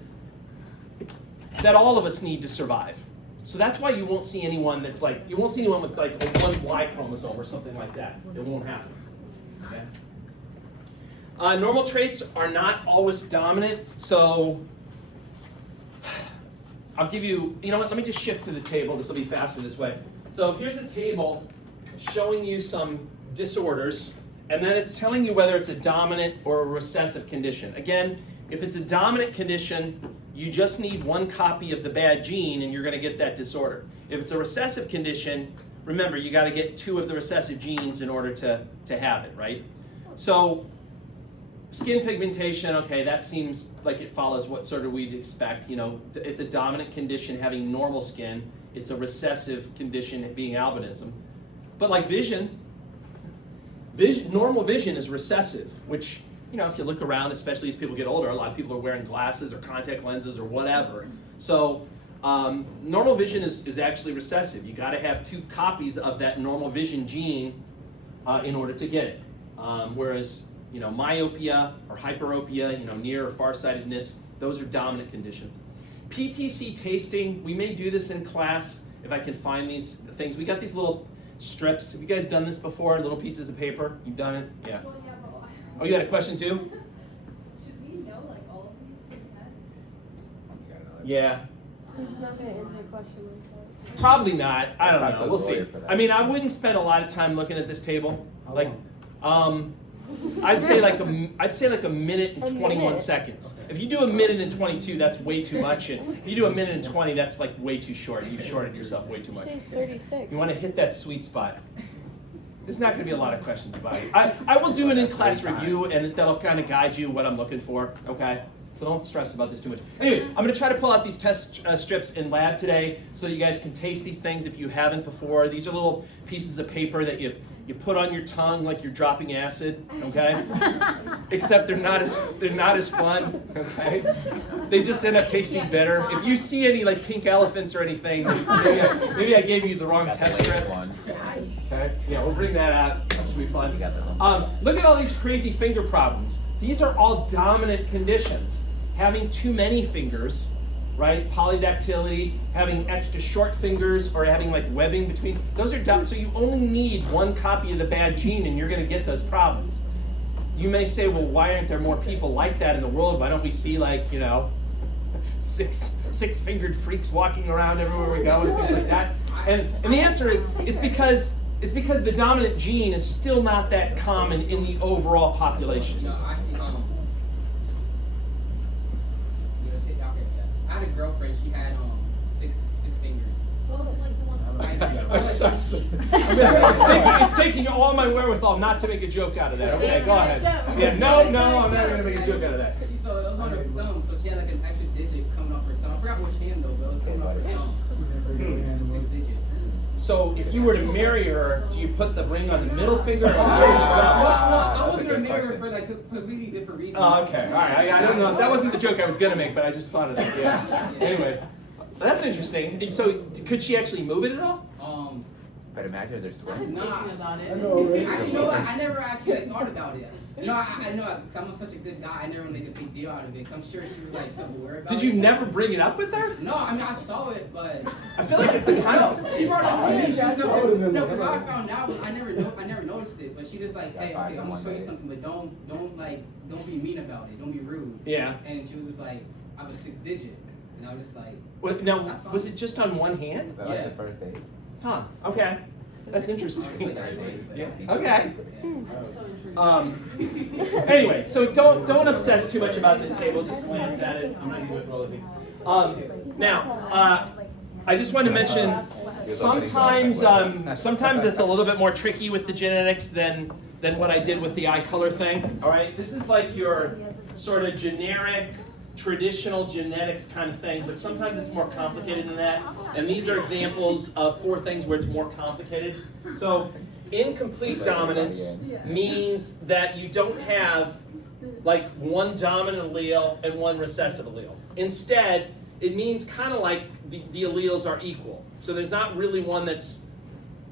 that all of us need to survive. So that's why you won't see anyone that's like, you won't see anyone with like a 1 Y chromosome or something like that. It won't happen. Okay? Normal traits are not always dominant, so I'll give you, you know what, let me just shift to the table. This will be faster this way. So here's a table showing you some disorders, and then it's telling you whether it's a dominant or a recessive condition. Again, if it's a dominant condition, you just need 1 copy of the bad gene and you're going to get that disorder. If it's a recessive condition, remember, you got to get 2 of the recessive genes in order to have it, right? So skin pigmentation, okay, that seems like it follows what sort of we'd expect. You know, it's a dominant condition having normal skin. It's a recessive condition being albinism. But like vision, normal vision is recessive, which, you know, if you look around, especially as people get older, a lot of people are wearing glasses or contact lenses or whatever. So normal vision is actually recessive. You got to have 2 copies of that normal vision gene in order to get it. Whereas, you know, myopia or hyperopia, you know, near or farsightedness, those are dominant conditions. PTC tasting, we may do this in class if I can find these things. We got these little strips. Have you guys done this before? Little pieces of paper? You've done it? Yeah. Well, yeah, but why? Oh, you had a question too? Should we know like all of these in head? Yeah. He's not gonna answer a question like that. Probably not. I don't I'll talk know. to We'll the see. lawyer for that. I mean, I wouldn't spend a lot of time looking at this table. How Like, I'd say like a minute and A 21 minute? seconds. If you do a minute and 22, that's way too much. And if you do a minute and 20, that's like way too short. You've shorted yourself way too much. She's 36. You want to hit that sweet spot. There's not going to be a lot of questions about it. I will do an in-class review, and that'll kind of guide you what I'm looking for, okay? So don't stress about this too much. Anyway, I'm going to try to pull out these test strips in lab today so that you guys can taste these things if you haven't before. These are little pieces of paper that you put on your tongue like you're dropping acid, okay? Except they're not as fun, okay? They just end up tasting bitter. If you see any like pink elephants or anything, maybe I gave you the wrong Got the test latest strip. one. Okay, yeah, we'll bring that out. That should be fun. You got the one. Look at all these crazy finger problems. These are all dominant conditions. Having too many fingers, right? Polydactyly, having extra short fingers, or having like webbing between. Those are so you only need one copy of the bad gene, and you're going to get those problems. You may say, well, why aren't there more people like that in the world? Why don't we see like six-fingered freaks walking around everywhere we go and things like that? And the answer is it's because the dominant gene is still not that common in the overall population. No, actually, I had a girlfriend. She had six fingers. What was it like the one? I'm so sorry. It's taking all my wherewithal not to make a joke out of that. Okay, go ahead. Yeah, no, I'm not going to make a joke out of that. So it was on her thumb, so she had like an extra digit coming off her thumb. I forgot which hand though, but it was coming off her thumb. 6 digit. So if you were to marry her, do you put the ring on the middle finger or where does it No, go? I That's a wasn't good gonna marry her question. for like completely different reasons. Oh, okay. All right. I don't know. That wasn't the joke I was going to make, but I just thought of that. Yeah. Anyway, that's interesting. So could she actually move it at all? But imagine there's I didn't 20. think about I it. know, right? Actually, you know what? I never actually like, thought about it. No, I know, because I'm such a good guy. I never make a big deal out of it. Because I'm sure she was like self-aware about it. Did you never bring it up with her? No, I mean I saw it, but I feel like it's the kind of. she brought it up to me. I would've been No, like, because I found out, I never noticed it. But she just like, hey, Got five okay, in I'm one gonna show you day. something, but don't be mean about it. Don't be rude. Yeah. And she was just like, I have a 6 digit, and I was just like, What, now, was it just on one hand? Is that like Yeah. the first date? Huh. Okay. That's interesting. Yeah. Okay. I'm so intrigued. Anyway, so don't obsess too much about this table. Just glance at it. I'm not even with all of these. Now, I just want to mention sometimes it's a little bit more tricky with the genetics than what I did with the eye color thing. All right, this is like your sort of generic, traditional genetics kind of thing, but sometimes it's more complicated than that. And these are examples of 4 things where it's more complicated. So incomplete dominance means that you don't have like one dominant allele and one recessive allele. Instead, it means kind of like the alleles are equal. So there's not really one that's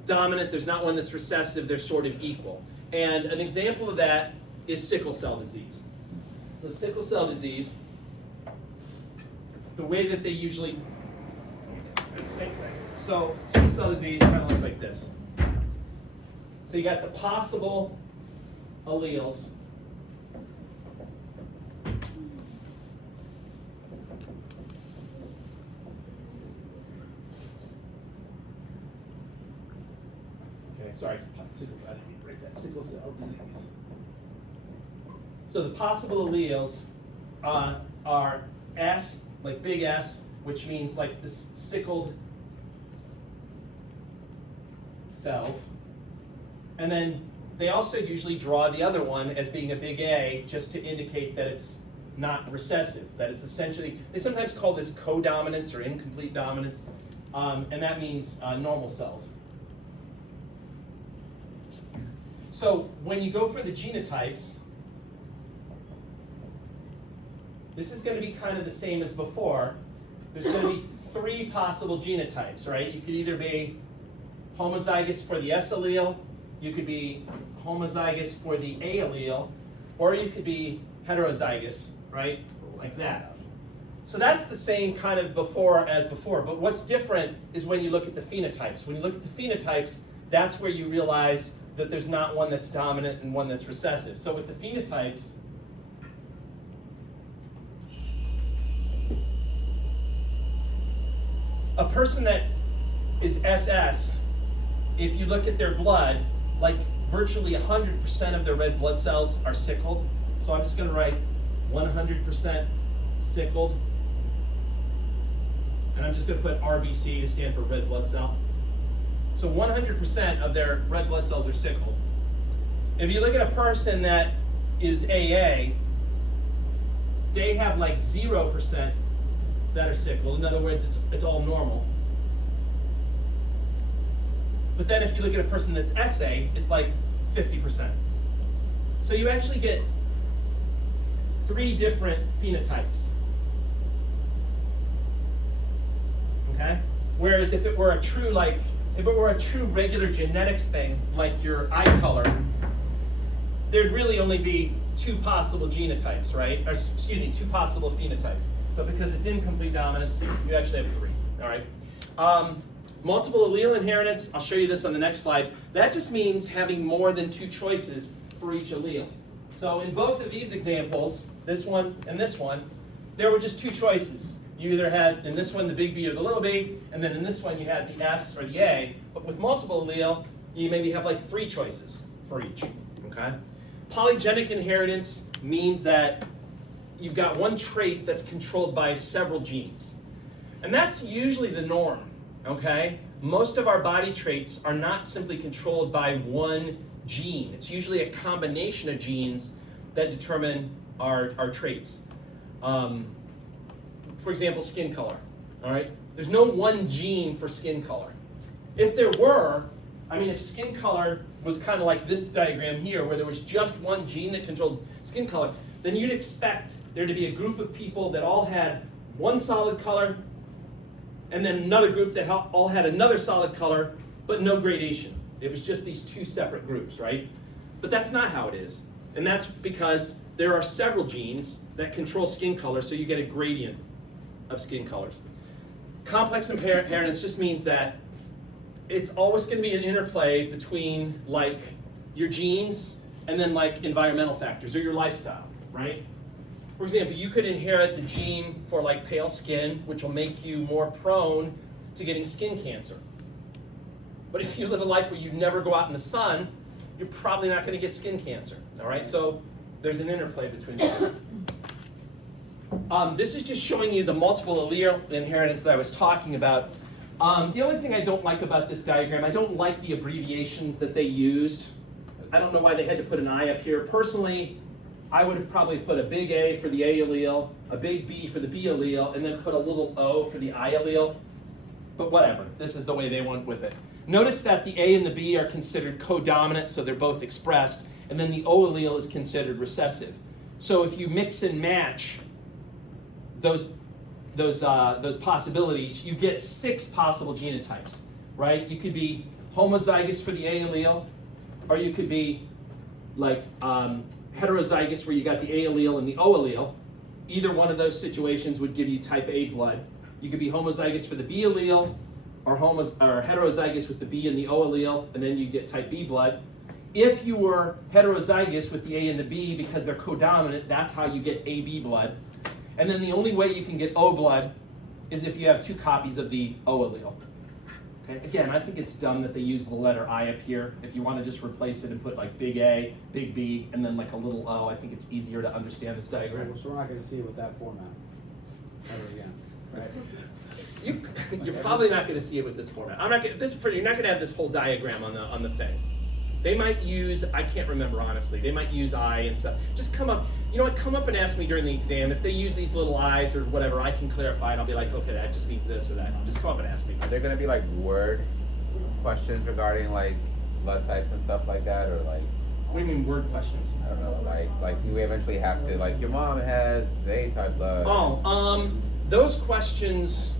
dominant, there's not one that's recessive, they're sort of equal. And an example of that is sickle cell disease. So sickle cell disease, the way that they usually, same thing. So sickle cell disease kind of looks like this. So you got the possible alleles. Okay, sorry, sickle cell, I didn't mean to break that. Sickle cell disease. So the possible alleles are S, like big S, which means like the sickled cells. And then they also usually draw the other one as being a big A just to indicate that it's not recessive, that it's essentially, they sometimes call this codominance or incomplete dominance, and that means normal cells. So when you go for the genotypes, this is going to be kind of the same as before. There's going to be 3 possible genotypes, right? You could either be homozygous for the S allele, you could be homozygous for the A allele, or you could be heterozygous, right? Like that. So that's the same kind of before as before, but what's different is when you look at the phenotypes. When you look at the phenotypes, that's where you realize that there's not one that's dominant and one that's recessive. So with the phenotypes, a person that is SS, if you look at their blood, like virtually 100% of their red blood cells are sickled. So I'm just going to write 100% sickled. And I'm just going to put RBC to stand for red blood cell. So 100% of their red blood cells are sickled. If you look at a person that is AA, they have like 0% that are sickled. In other words, it's all normal. But then if you look at a person that's SA, it's like 50%. So you actually get 3 different phenotypes. Okay? Whereas if it were a true regular genetics thing, like your eye color, there'd really only be 2 possible genotypes, right? Or, excuse me, 2 possible phenotypes. But because it's incomplete dominance, you actually have 3. All right. Multiple allele inheritance, I'll show you this on the next slide. That just means having more than 2 choices for each allele. So in both of these examples, this one and this one, there were just 2 choices. You either had, in this one, the big B or the little b, and then in this one you had the S or the A. But with multiple allele, you maybe have like 3 choices for each, okay? Polygenic inheritance means that you've got one trait that's controlled by several genes. And that's usually the norm, okay? Most of our body traits are not simply controlled by one gene. It's usually a combination of genes that determine our traits. For example, skin color, all right? There's no one gene for skin color. If there were, I mean, if skin color was kind of like this diagram here, where there was just one gene that controlled skin color, then you'd expect there to be a group of people that all had one solid color, and then another group that all had another solid color, but no gradation. It was just these 2 separate groups, right? But that's not how it is. And that's because there are several genes that control skin color, so you get a gradient of skin colors. Complex inheritance just means that it's always going to be an interplay between like your genes and then like environmental factors or your lifestyle, right? For example, you could inherit the gene for like pale skin, which will make you more prone to getting skin cancer. But if you live a life where you never go out in the sun, you're probably not going to get skin cancer, all right? So there's an interplay between the 2. This is just showing you the multiple allele inheritance that I was talking about. The only thing I don't like about this diagram, I don't like the abbreviations that they used. I don't know why they had to put an I up here. Personally, I would have probably put a big A for the A allele, a big B for the B allele, and then put a little O for the I allele. But whatever, this is the way they went with it. Notice that the A and the B are considered codominant, so they're both expressed, and then the O allele is considered recessive. So if you mix and match those possibilities, you get 6 possible genotypes, right? You could be homozygous for the A allele, or you could be like heterozygous where you got the A allele and the O allele. Either one of those situations would give you type A blood. You could be homozygous for the B allele, or heterozygous with the B and the O allele, and then you get type B blood. If you were heterozygous with the A and the B because they're codominant, that's how you get AB blood. And then the only way you can get O blood is if you have 2 copies of the O allele. Okay? Again, I think it's dumb that they use the letter I up here. If you want to just replace it and put like big A, big B, and then like a little O, I think it's easier to understand this diagram. So we're not going to see it with that format ever again, right? You're probably not going to see it with this format. You're not going to have this whole diagram on the thing. They might use, I can't remember honestly, they might use I and stuff. Just come up, you know what, come up and ask me during the exam. If they use these little I's or whatever, I can clarify it. I'll be like, okay, that just means this or that. Just come up and ask me. Are there gonna be like word questions regarding like blood types and stuff like that, or like? What do you mean word questions? I don't know, like you eventually have to, like your mom has A type blood. Oh, those questions.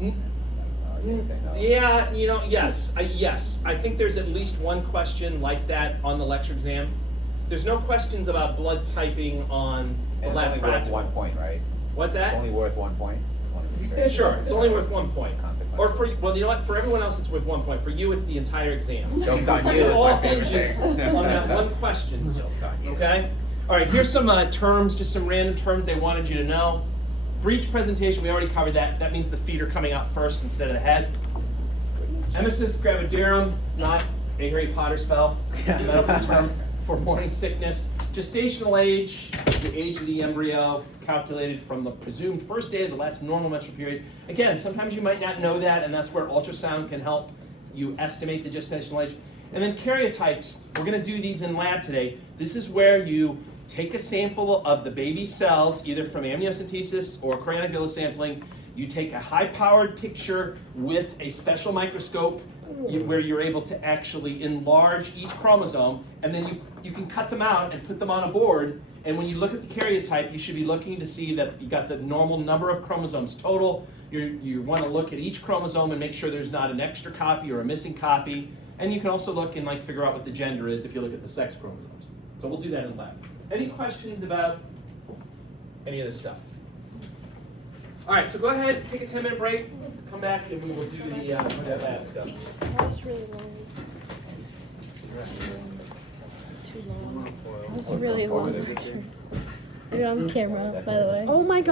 You say no. Yeah, you know, yes. I think there's at least one question like that on the lecture exam. There's no questions about blood typing on the It's lab only worth practical. 1 point, right? What's that? It's only worth 1 point. Yeah, sure. It's only worth 1 point. Consequence. Or well, you know what? For everyone else, it's worth 1 point. For you, it's the entire exam. Joke's on you. It is all my favorite hinges thing. on that one question. Joke's on you. Okay? All right, here's some terms, just some random terms they wanted you to know. breech presentation, we already covered that. That means the feet are coming out first instead of the head. Emesis gravidarum, it's not a Harry Potter spell. It's a medical term for morning sickness. Gestational age, the age of the embryo, calculated from the presumed first day of the last normal menstrual period. Again, sometimes you might not know that, and that's where ultrasound can help you estimate the gestational age. And then karyotypes, we're going to do these in lab today. This is where you take a sample of the baby's cells, either from amniocentesis or chorionic villus sampling. You take a high-powered picture with a special microscope where you're able to actually enlarge each chromosome, and then you can cut them out and put them on a board. And when you look at the karyotype, you should be looking to see that you got the normal number of chromosomes total. You want to look at each chromosome and make sure there's not an extra copy or a missing copy. And you can also look and figure out what the gender is if you look at the sex chromosomes. So we'll do that in lab. Any questions about any of this stuff? All right, so go ahead, take a 10-minute break, come back, and we will do the lab stuff. That was really long. Too long. That was a really long lecture. You're on camera, by the way. Oh my God.